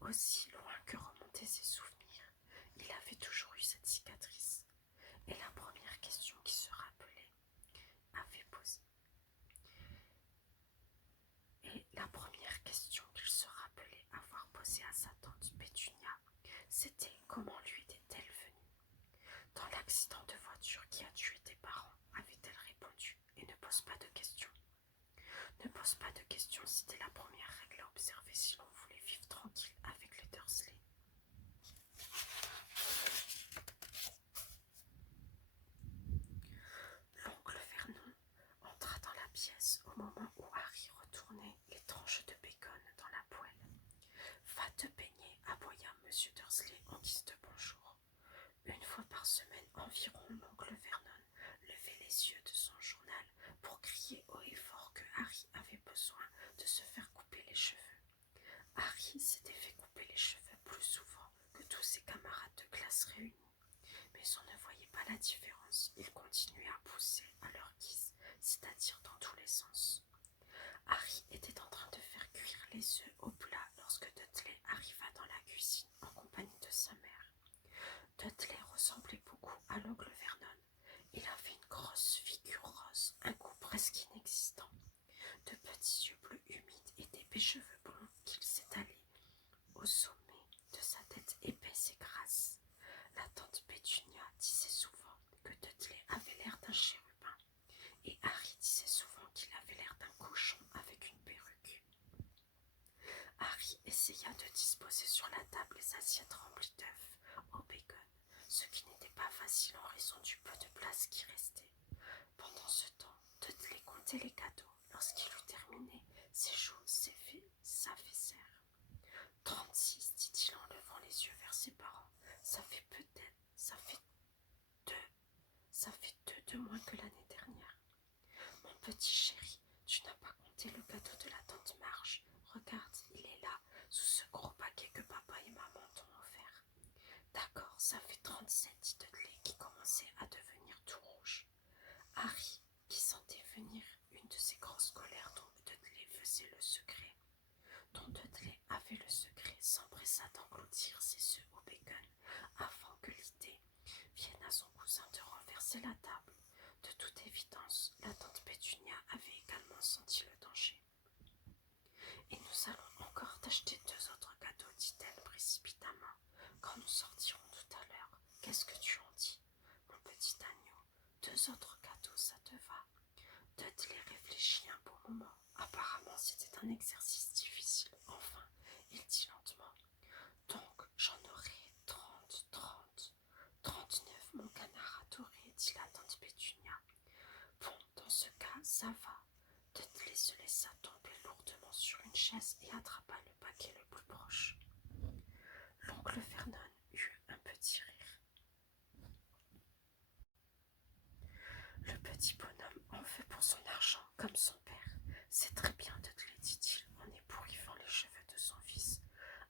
Aussi loin que remontaient ses souvenirs, il avait toujours eu cette cicatrice. Et la première question qu'il se rappelait avait posé. Avoir posée à sa tante Pétunia, c'était comment lui était-elle venue? Dans l'accident de voiture qui a tué tes parents, avait-elle répondu, et ne pose pas de questions. Ne pose pas de questions, c'était la première règle à observer si l'on voulait vivre tranquille avec les Dursley. L'oncle Vernon entra dans la pièce au moment où Harry retournait les tranches de bacon dans la poêle. « Va te baigner » aboya M. Dursley en guise de bonjour. Une fois par semaine environ, l'oncle Vernon levait les yeux de son journal pour crier haut et fort que Harry avait besoin de se faire couper les cheveux. Harry s'était fait couper les cheveux plus souvent que tous ses camarades de classe réunis, mais on ne voyait pas la différence. Il continuait à pousser à leur guise, c'est-à-dire dans tous les sens. Harry était en train de faire cuire les œufs au plat lorsque Dudley arriva dans la cuisine en compagnie de sa mère. Dudley ressemblait beaucoup à l'oncle Vernon. Il avait une grosse figure rose, un cou presque inexistant, de petits yeux bleus humides et d'épais cheveux blonds qu'il s'étalaient au sommet de sa tête épaisse et grasse. La tante Pétunia disait souvent que Dudley avait l'air d'un chérubin, et Harry disait souvent qu'il avait l'air d'un cochon avec une perruque. Harry essaya de disposer sur la table les assiettes remplies d'œufs au bacon, ce qui n'était pas facile en raison du peu de place qui restait. Pendant ce temps, Dudley comptait les cadeaux. Lorsqu'il eut terminé ses joues, sa vaisselle. 36, dit-il en levant les yeux vers ses parents. Ça fait deux de moins que l'année dernière. Mon petit chéri, tu n'as pas compté le cadeau de la tante Marge. Regarde, il est là, sous ce gros paquet que papa et maman t'ont offert. D'accord, ça fait 37, dit Dudley, qui commençait à devenir tout rouge. Harry, qui sentait venir une de ces grosses colères dont Dudley avait le secret, s'empressa d'engloutir ses œufs au bacon avant que l'idée vienne à son cousin de renverser la table. De toute évidence, la tante Pétunia avait également senti le danger. « Et nous allons encore t'acheter 2 autres cadeaux, dit-elle précipitamment, quand nous sortirons tout à l'heure. Qu'est-ce que tu en dis, mon petit agneau? 2 autres cadeaux, ça te va? » Dudley réfléchit un bon moment. Apparemment, c'était un exercice difficile. Enfin, il dit lentement. Donc, j'en aurai 39, mon canard adoré, dit la tante Pétunia. Bon, dans ce cas, ça va. Dudley se laissa tomber lourdement sur une chaise et attrapa le paquet le plus proche. L'oncle Vernon eut un petit rire. Le petit bonhomme en veut pour son argent, comme son père. C'est très bien, Dudley, dit-il, en ébouriffant les cheveux de son fils.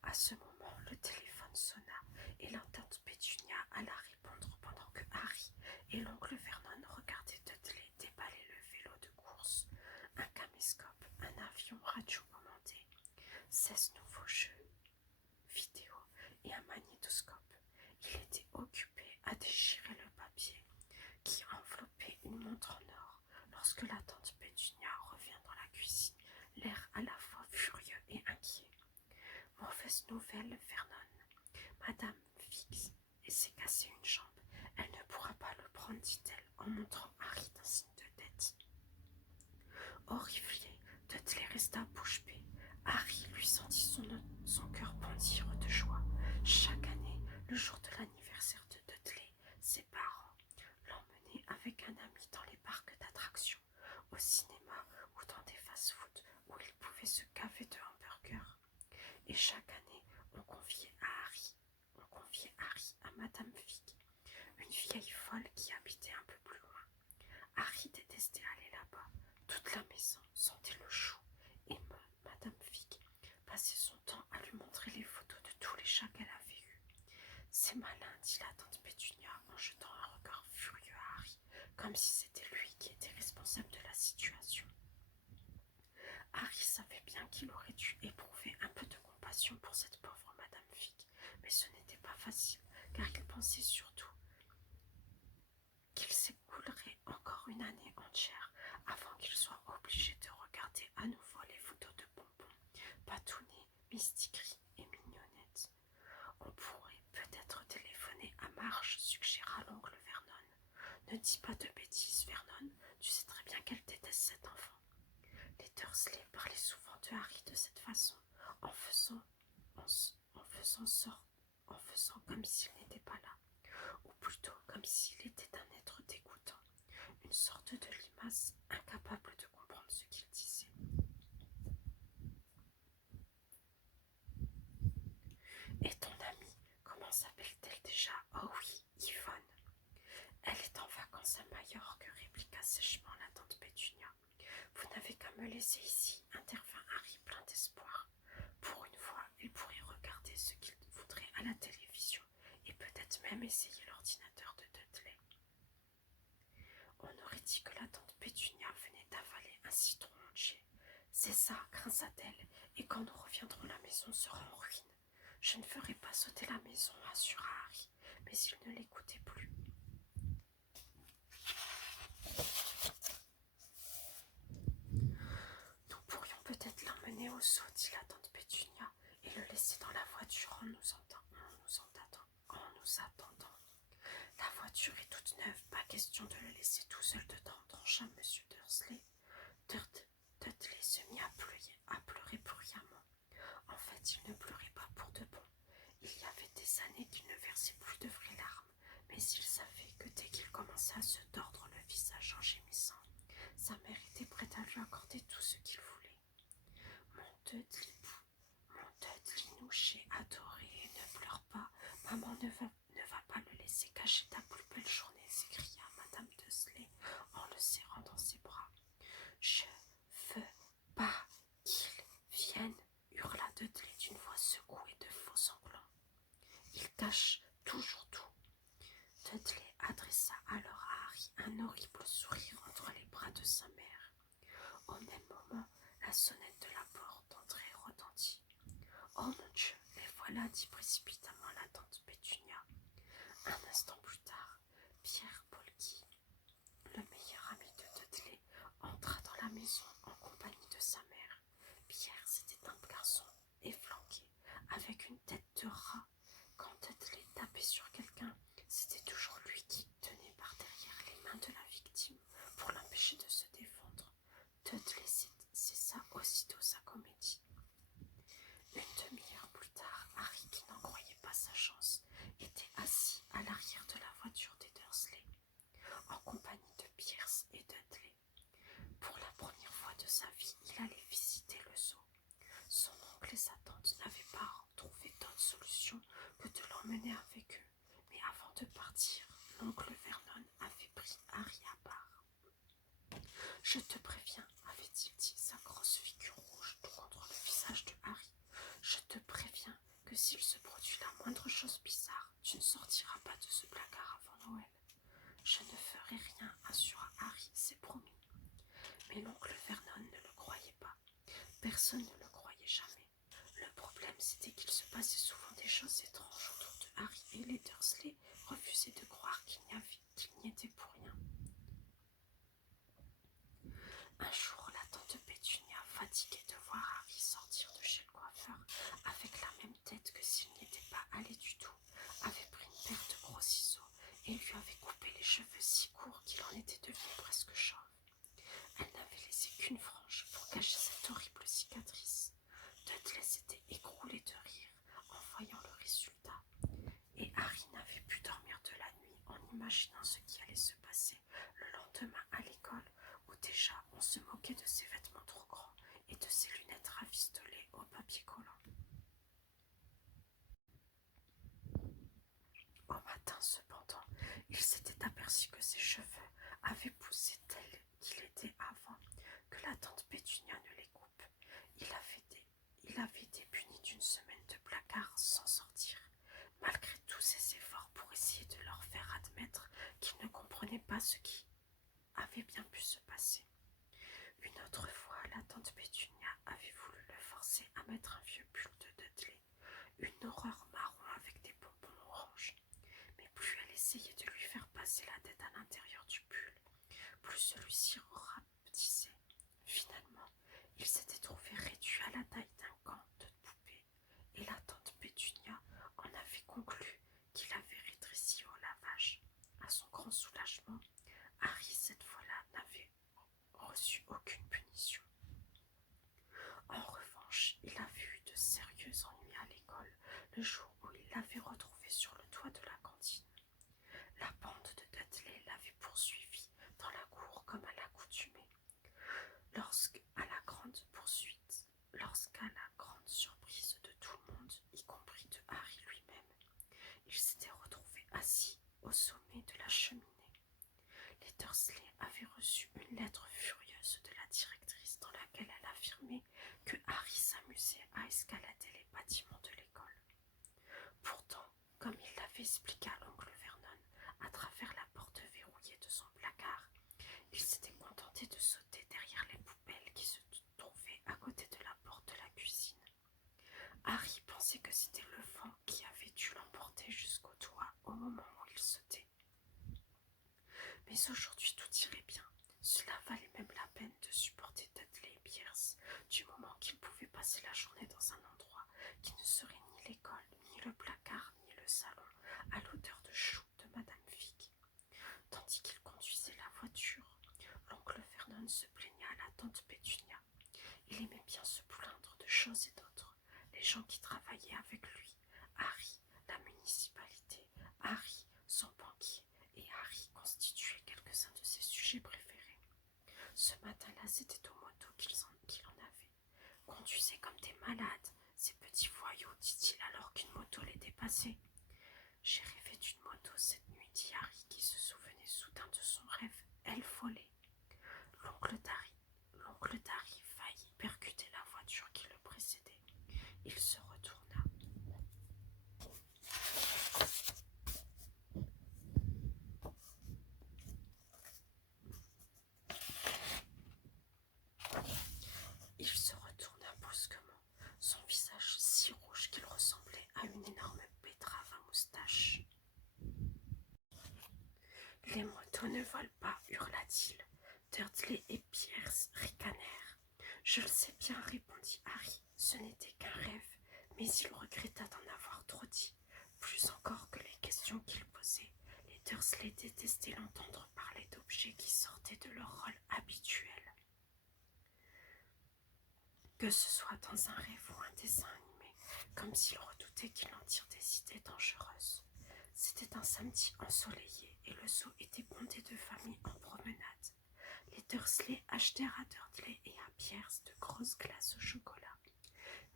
À ce moment, le téléphone sonna et la tante Pétunia alla répondre pendant que Harry et l'oncle Vernon regardaient Dudley déballer le vélo de course, un caméscope, un avion radio-commandé, 16 nouveaux jeux vidéo et un magnétoscope. Il était occupé à déchirer le papier qui enveloppait une montre en or lorsque la tante Pétunia revint dans la cuisine, l'air à la fois furieux et inquiet. Mauvaise nouvelle, Vernon. Madame Fix s'est cassé une jambe. Elle ne pourra pas le prendre, dit-elle, en montrant Harry d'un signe de tête. Horrifié, Dudley resta bouche bée. Harry lui sentit son cœur bondir de joie. Chaque année, le jour de l'anniversaire de Dudley, ses parents l'emmenaient avec un ami dans les parcs d'attractions, au cinéma ou dans des fast-foods où il pouvait se gaver de hamburgers. Et chaque année, on confiait Harry à Madame Fig, une vieille folle qui habitait un peu plus loin. Harry détestait aller là-bas. Toute la maison sentait le chou et Madame Fig passait son temps à lui montrer les photos de tous les chats qu'elle avait eus. C'est malin, dit la tante Pétunia en jetant un regard furieux à Harry, comme si c'était lui qui était responsable de la situation. Harry savait bien qu'il aurait dû éprouver un peu de compassion pour cette pauvre Madame Fig, mais ce n'était pas facile, car il pensait surtout qu'il s'écoulerait encore une année entière avant qu'il soit obligé de regarder à nouveau les photos de Bonbon, Patounet, Mistigris et Mignonnette. On pourrait peut-être téléphoner à Marge, suggéra l'oncle Vernon. Ne dis pas de bêtises, Vernon, tu sais très bien qu'elle déteste cet enfant. Les Dursley parlaient souvent de Harry de cette façon, en faisant comme s'il n'était pas là, ou plutôt comme s'il était un être dégoûtant, une sorte de limace incapable de comprendre ce qu'il disait. Et ton amie, comment s'appelle-t-elle déjà? Oh oui, Yvonne. Elle est en vacances à Majorque, répliqua sèchement la tante Pétunia. Vous n'avez qu'à me laisser ici, intervint Harry plein d'espoir. Pour une fois, il pourrait regarder ce qu'il voudrait à la télévision et peut-être même essayer l'ordinateur de Dudley. On aurait dit que la tante Pétunia venait d'avaler un citron entier. C'est ça, grinça-t-elle, et quand nous reviendrons, la maison sera en ruine. Je ne ferai pas sauter la maison, assura Harry, mais il ne l'écoutait plus. Nous pourrions peut-être l'emmener au zoo, dit la tante Pétunia, et le laisser dans la voiture en nous attendant. La voiture est toute neuve, pas question de le laisser tout seul dedans, trancha M. Dursley. Dudley se mit à pleurer bruyamment. En fait, il ne pleurait pas pour de bon. Il y avait des années qu'il ne versait plus de vraies larmes, mais il savait que dès qu'il commençait à se tordre le visage en gémissant, sa mère était prête à lui accorder tout ce qu'il voulait. Mon Dudley-nouché adoré, ne pleure pas, maman ne va pas le laisser cacher ta plus belle journée, s'écria Madame Dursley en le serrant dans ses bras. Je veux pas qu'il vienne, hurla Dudley d'une voix secouée de faux sanglants. Il cache toujours tout. Dudley adressa alors à Harry un horrible sourire entre les bras de sa mère. Au même moment, la sonnette de la porte d'entrée retentit. « Oh mon Dieu, les voilà » dit précipitamment la tante Pétunia. Un instant plus tard, Pierre Polky, le meilleur ami de Dudley, entra dans la maison en compagnie de sa mère. Pierre, c'était un garçon efflanqué, avec une tête de rat. Quand Dudley tapait sur quelqu'un, c'était toujours lui qui tenait par derrière les mains de la victime pour l'empêcher de se défendre. Dudley cessa aussitôt sa comédie compagnie de Pierce et Dudley. Pour la première fois de sa vie, il allait visiter le zoo. Son oncle et sa tante n'avaient pas trouvé d'autre solution que de l'emmener avec eux. Mais avant de partir, l'oncle Vernon avait pris Harry à part. « Je te préviens, avait-il dit, sa grosse figure rouge tout contre le visage de Harry. Je te préviens que s'il se produit la moindre chose bizarre, tu ne sortiras pas de ce placard avant Noël. Je ne ferai rien, assura Harry, c'est promis. » Mais l'oncle Vernon ne le croyait pas. Personne ne le croyait jamais. Le problème, c'était qu'il se passait souvent des choses étranges autour de Harry et les Dursley refusaient de croire qu'il n'y était pour rien. Un jour, la tante Pétunia, fatiguée de voir Harry sortir de chez le coiffeur avec la même tête que s'il n'y était pas allé du tout, avait pris une paire de gros ciseaux et lui avait coupé les cheveux si courts qu'il en était devenu presque chauve. Elle n'avait laissé qu'une frange pour cacher cette horrible cicatrice. Dudley s'était écroulé de rire en voyant le résultat, et Harry n'avait pu dormir de la nuit en imaginant ce qui allait se passer le lendemain à l'école, où déjà on se moquait de ses vêtements trop grands et de ses lunettes rafistolées au papier collant. Au matin, cependant, il s'était aperçu que ses cheveux avaient poussé tels qu'il était avant que la tante Pétunia ne les coupe. Il avait été puni d'une semaine de placard sans sortir, malgré tous ses efforts pour essayer de leur faire admettre qu'il ne comprenait pas ce qui avait bien pu se passer. Une autre fois, la tante Pétunia avait voulu le forcer à mettre un vieux pull de Dudley, une horreur marron avec des pompons orange. Mais plus elle essayait de lui faire passer la tête à l'intérieur du pull, plus celui-ci rapetissait. Finalement, il s'était trouvé réduit à la taille d'un gant de poupée, et la tante Pétunia en avait conclu qu'il avait rétréci au lavage. À son grand soulagement, Harry, cette fois-là, n'avait reçu aucune punition. En revanche, il avait eu de sérieux ennuis à l'école le jour où il l'avait retrouvé sur le toit de la cantine. La bande de Dudley l'avait poursuivi dans la cour comme à l'accoutumée. Lorsqu'à la grande surprise de tout le monde, y compris de Harry lui-même, il s'était retrouvé assis au sommet de la cheminée. Les Dursley avaient reçu une lettre furieuse de la directrice dans laquelle elle affirmait que Harry s'amusait à escalader les bâtiments de l'école. Pourtant, comme il l'avait expliqué à l'oncle Vernon à travers la porte verrouillée de son placard, il s'était contenté de sauter derrière les poubelles qui se trouvaient à côté de la porte de la cuisine. Harry pensait que c'était le vent qui avait dû l'emporter jusqu'au toit au moment où il sautait. Mais aujourd'hui tout irait bien. Cela valait même la peine de supporter Dudley et Pierce, du moment qu'ils pouvaient passer la journée dans un endroit qui ne serait ni l'école, ni le placard, ni le salon, à l'odeur de choux de Madame Fig. Tandis qu'il conduisait la voiture, l'oncle Vernon se plaignait à la tante Pétunia. Il aimait bien se plaindre de choses et d'autres. Les gens qui travaillaient avec lui, Harry, la municipalité, Harry, son banquier, et Harry constituaient quelques-uns de ses sujets préférés. Ce matin-là, c'était aux motos qu'il en avait. Conduisait comme des malades, ces petits voyous, dit-il alors qu'une moto les dépassait. J'ai rêvé d'une moto cette nuit, dit Harry, qui se souvenait soudain de son rêve. Elle volait. L'oncle d'Harry faillit percuter la voiture qui le précédait. Il se retourna. Brusquement, son visage si rouge qu'il ressemblait à une énorme betterave à moustache. « Les motos ne volent pas, hurla-t-il. Dudley et Pierce ricanèrent. « Je le sais bien, répondit Harry, ce n'était qu'un rêve, mais il regretta d'en avoir trop dit. Plus encore que les questions qu'il posait, les Dursley détestaient l'entendre parler d'objets qui sortaient de leur rôle habituel. Que ce soit dans un rêve ou un dessin animé, comme s'il redoutait qu'il en tire des idées dangereuses. C'était un samedi ensoleillé et le zoo était bondé de familles en promenade. Les Dursley achetèrent à Dudley et à Pierce de grosses glaces au chocolat.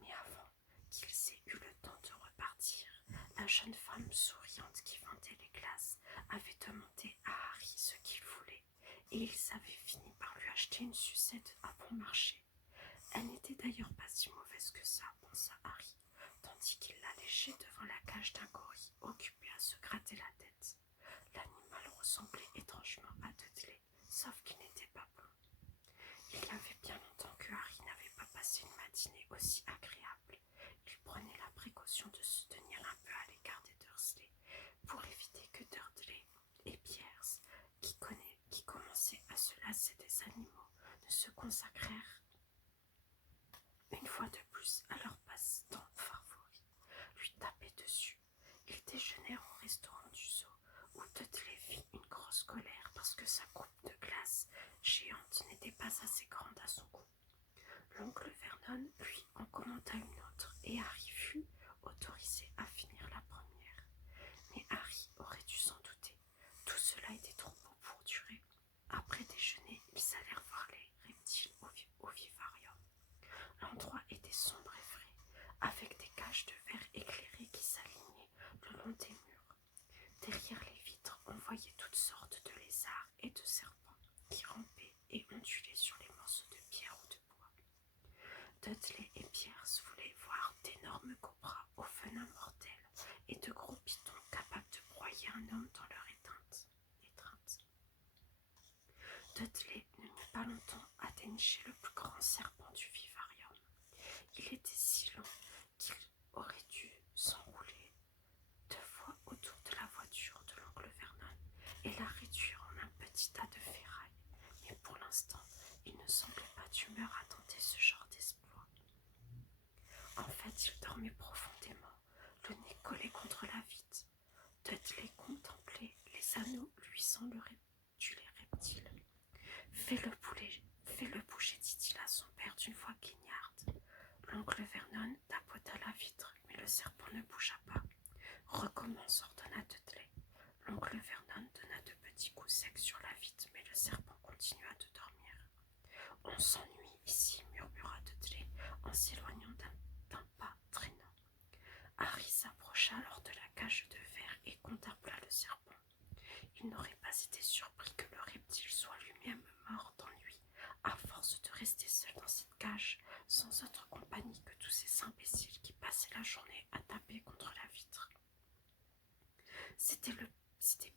Mais avant qu'ils aient eu le temps de repartir, la jeune femme souriante qui vendait les glaces avait demandé à Harry ce qu'il voulait, et ils avaient fini par lui acheter une sucette à bon marché. Elle n'était d'ailleurs pas si mauvaise que ça, pensa Harry, tandis qu'il la léchait devant la cage d'un gorille occupé à se gratter la tête. L'animal ressemblait étrangement à Dudley, sauf qu'il n'était pas blond. Il y avait bien longtemps que Harry n'avait pas passé une matinée aussi agréable. Il prenait la précaution de se tenir un peu à l'écart des Dursley pour éviter que Dudley et Pierce, qui commençaient à se lasser des animaux, ne se consacrèrent une fois de plus à leur passe-temps favori, lui taper dessus. Ils déjeunèrent au restaurant du zoo, où Dudley vit une grosse colère parce que sa coupe de glace géante n'était pas assez grande à son goût. L'oncle Vernon, lui, en commanda une autre, et Harry fut autorisé à finir la première. Mais Harry aurait dû s'en douter. Tout cela était trop beau pour durer. Après déjeuner, ils allèrent voir les reptiles au vivarium. L'endroit était sombre et frais, avec des cages de verre éclairées qui s'alignaient le long des murs. Derrière les vitres, on voyait toutes sortes de lézards et de serpents qui rampaient et ondulaient sur les morceaux de pierre ou de bois. Dudley et Pierce voulaient voir d'énormes cobras au venin mortel et de gros pitons capables de broyer un homme dans leur étreinte. Dudley ne mit pas longtemps à dénicher le plus grand serpent du vivarium. Il était si long qu'il aurait dû s'enrouler 2 fois autour de la voiture de l'oncle Vernon et la réduire en un petit tas de ferraille. Mais pour l'instant, il ne semblait pas d'humeur à tenter ce genre d'exploit. En fait, il dormait profondément, le nez collé contre la vitre. Dudley contemplait les anneaux luisants du reptile. Fais-le bouger, dit-il à son père d'une voix guignarde. L'oncle Vernon tapota la vitre, mais le serpent ne bougea pas. Recommence, ordonna Dudley. L'oncle Vernon donna de petits coups secs sur la vitre, mais le serpent continua de dormir. On s'ennuie ici, murmura Dudley en s'éloignant d'un pas traînant. Harry s'approcha alors de la cage de verre et contempla le serpent. Il n'aurait pas été surpris que le reptile soit lui-même mort d'ennui, à force de rester seul dans cette cage, sans autre compagnie que tous ces imbéciles qui passaient la journée à taper contre la vitre. C'était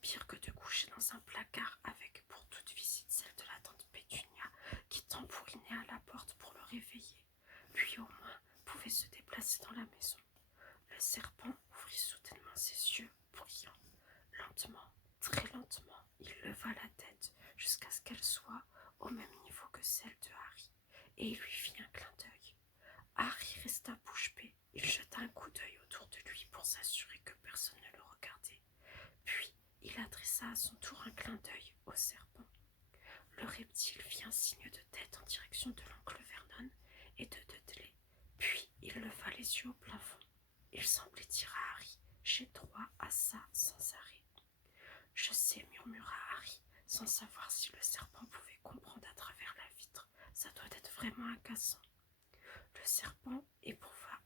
pire que de coucher dans un placard avec pour toute visite celle de la tante Pétunia qui tambourinait à la porte pour le réveiller. Lui au moins pouvait se déplacer dans la maison. Le serpent ouvrit soudainement ses yeux brillants. Lentement, très lentement, il leva la tête jusqu'à ce qu'elle soit au même niveau que celle de Harry, et il lui fit un clin d'œil. Harry resta bouche bée. Il jeta un coup d'œil autour de lui pour s'assurer que personne ne le regardait. Puis, il adressa à son tour un clin d'œil au serpent. Le reptile fit un signe de tête en direction de l'oncle Vernon et de Dudley. Puis, il leva les yeux au plafond. Il semblait dire à Harry « J'ai droit à ça sans arrêt. » « Je sais, murmura Harry, sans savoir si le serpent pouvait comprendre à travers la vitre. Ça doit être vraiment agaçant. » Le serpent éprouva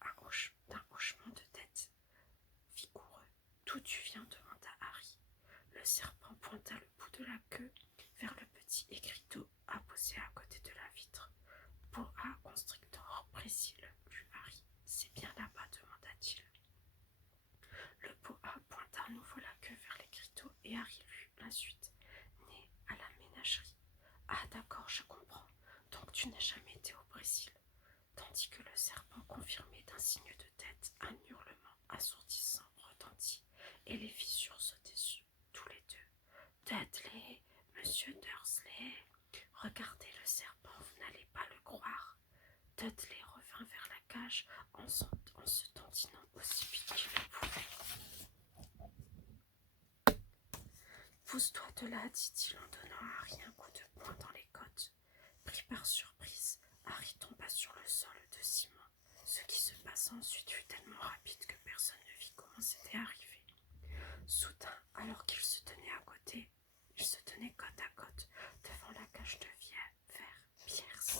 d'un hochement de tête vigoureux. « D'où tu viens ?» demanda Harry. Le serpent pointa le bout de la queue vers le petit écriteau apposé à côté de la vitre. « Boa constrictor précile, lut Harry. « C'est bien là-bas, demanda-t-il. Le boa pointa à nouveau la queue vers l'écriteau et Harry lut la suite. « Né à la ménagerie. »« Ah d'accord, je comprends. Donc tu n'as jamais été au Brésil. » Tandis que le serpent confirmait d'un signe de tête, un hurlement assourdissant retentit et les fit sursauter tous les deux. « Dudley, monsieur Dursley, regardez le serpent, vous n'allez pas le croire. » Dudley revint vers la cage en se tantinant aussi vite qu'il le pouvait. « Pousse-toi de là, dit-il en donnant à Harry un coup de poing dans les côtes. Pris par surprise, Harry tomba sur le sol de ciment. Ce qui se passa ensuite fut tellement rapide que personne ne vit comment c'était arrivé. Soudain, alors qu'il se tenait à côté, il se tenait côte à côte devant la cage de verre Pierce,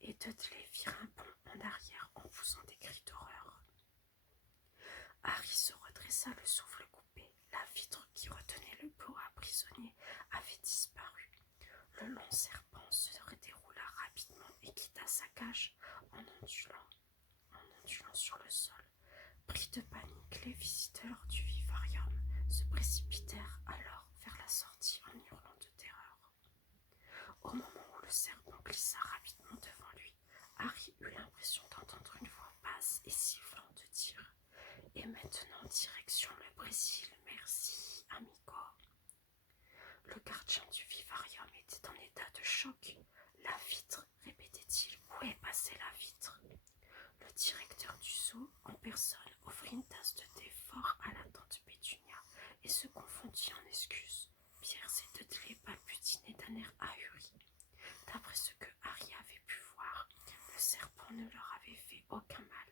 et Dudley firent un bond en arrière en poussant des cris d'horreur. Harry se redressa, le souffle coupé. La vitre qui retenait le boa prisonnier avait disparu. Le long serpent se déroula rapidement et quitta sa cage en ondulant sur le sol. Pris de panique, les visiteurs du vivarium se précipitèrent alors vers la sortie en hurlant de terreur. Au moment où le serpent glissa rapidement devant lui, Harry eut l'impression d'entendre une voix basse et sifflante dire « Et maintenant, direction le Brésil, merci, amigo !» Le gardien du vivarium était en état de choc. « La vitre !» répétait-il. « Où est passée la vitre ?» Le directeur du zoo, en personne, offrit une tasse de thé fort à la tante Pétunia et se confondit en excuses. Pierce et Dudley balbutinaient d'un air ahuri. D'après ce que Harry avait pu voir, le serpent ne leur avait fait aucun mal.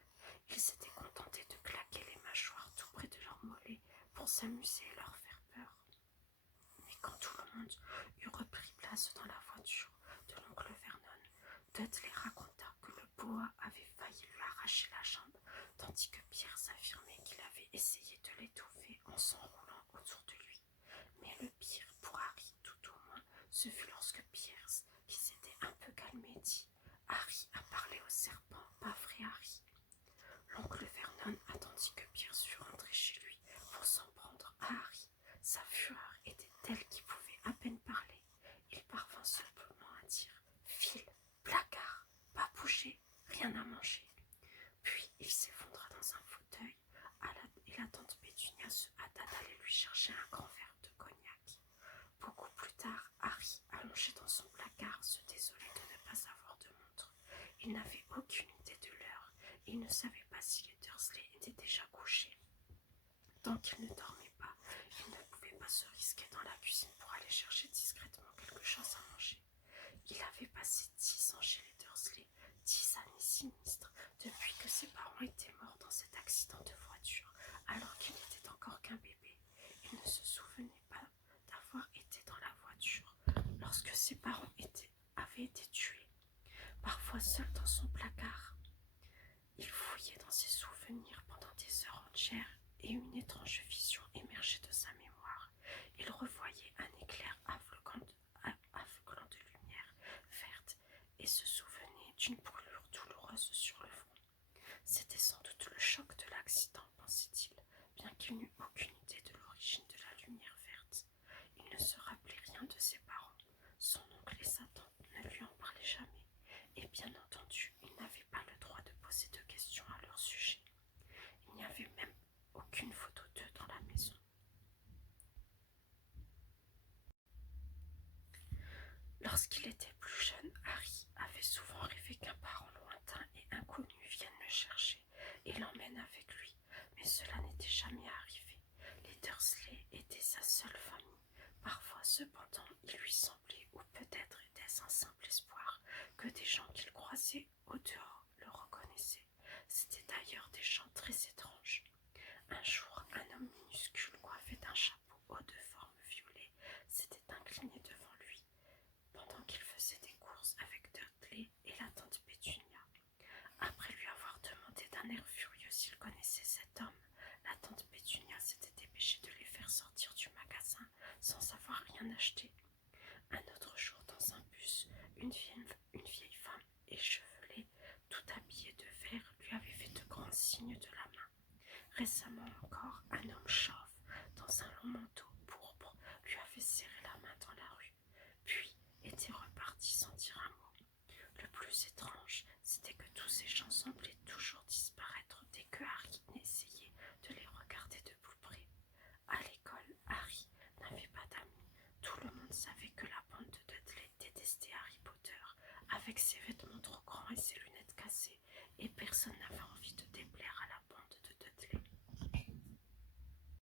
Ils s'étaient contentés de claquer les mâchoires tout près de leurs mollets pour s'amuser et leur faire peur. Mais quand tout le monde eut repris place dans la voiture de l'oncle Vernon, Dudley raconta que le boa avait failli lui arracher la jambe, tandis que Pierce affirmait qu'il avait essayé de l'étouffer en s'enroulant autour de lui. Mais le pire, pour Harry tout au moins, ce fut lorsque Pierce, qui s'était un peu calmé, dit « Harry a parlé au serpent, pas vrai Harry ?» L'oncle Vernon attendit que Pierce fût rentré chez lui pour s'en prendre à Harry. Sa fureur était telle qu'il pouvait à peine parler. Il parvint simplement à dire « File, placard, pas bouger, rien à manger !» Puis il s'effondra dans un fauteuil et la tante Pétunia se hâta d'aller lui chercher un grand verre de cognac. Beaucoup plus tard, Harry, allongé dans son placard, se désolait de ne pas avoir de montre. Il n'avait aucune idée de l'heure et il ne savait pas si les Dursley étaient déjà couchés. Tant qu'il ne dormait pas, il ne pouvait pas se risquer dans la cuisine pour aller chercher discrètement quelque chose à manger. Il avait passé 10 ans chez les Dursley, 10 années sinistres, depuis que ses parents étaient morts dans cet accident de voiture, alors qu'il n'était encore qu'un bébé. Il ne se souvenait pas d'avoir été dans la voiture lorsque ses parents avaient été tués. Parfois seul dans son placard, il fouillait dans ses souvenirs pendant des heures entières et une étrange vision émergeait de sa mémoire. Il revoyait un éclair aveuglant de lumière verte et se souvenait d'une brûlure douloureuse sur le front. C'était sans doute le choc de l'accident, pensait-il, bien qu'il n'eût aucune idée de l'origine de la lumière verte. Il ne se rappelait rien de ses parents. Son oncle et sa tante ne lui en parlaient jamais, et bien entendu, il n'avait pas le droit de poser de questions à leur sujet. Il n'y avait même aucune photo d'eux dans la maison. Lorsqu'il était plus jeune, Harry avait souvent rêvé qu'un parent lointain et inconnu vienne le chercher et l'emmène avec lui, mais cela n'était jamais arrivé. Les Dursley étaient sa seule famille. Parfois, cependant, il lui semblait, ou peut-être était-ce un simple espoir, que des gens qu'il croisait au dehors le reconnaissaient. C'étaient d'ailleurs des gens très étranges. Un jour, un homme minuscule coiffé d'un chapeau haut de forme violet s'était incliné devant lui pendant qu'il faisait des courses avec Dudley et la tante Pétunia. Après lui avoir demandé d'un air furieux s'il connaissait cet homme, la tante Pétunia s'était dépêchée de les faire sortir du magasin sans avoir rien acheté. Un autre jour, dans un bus, une vieille femme échevelée, tout habillée de vert, lui avait fait de grands signes de la main. Récemment,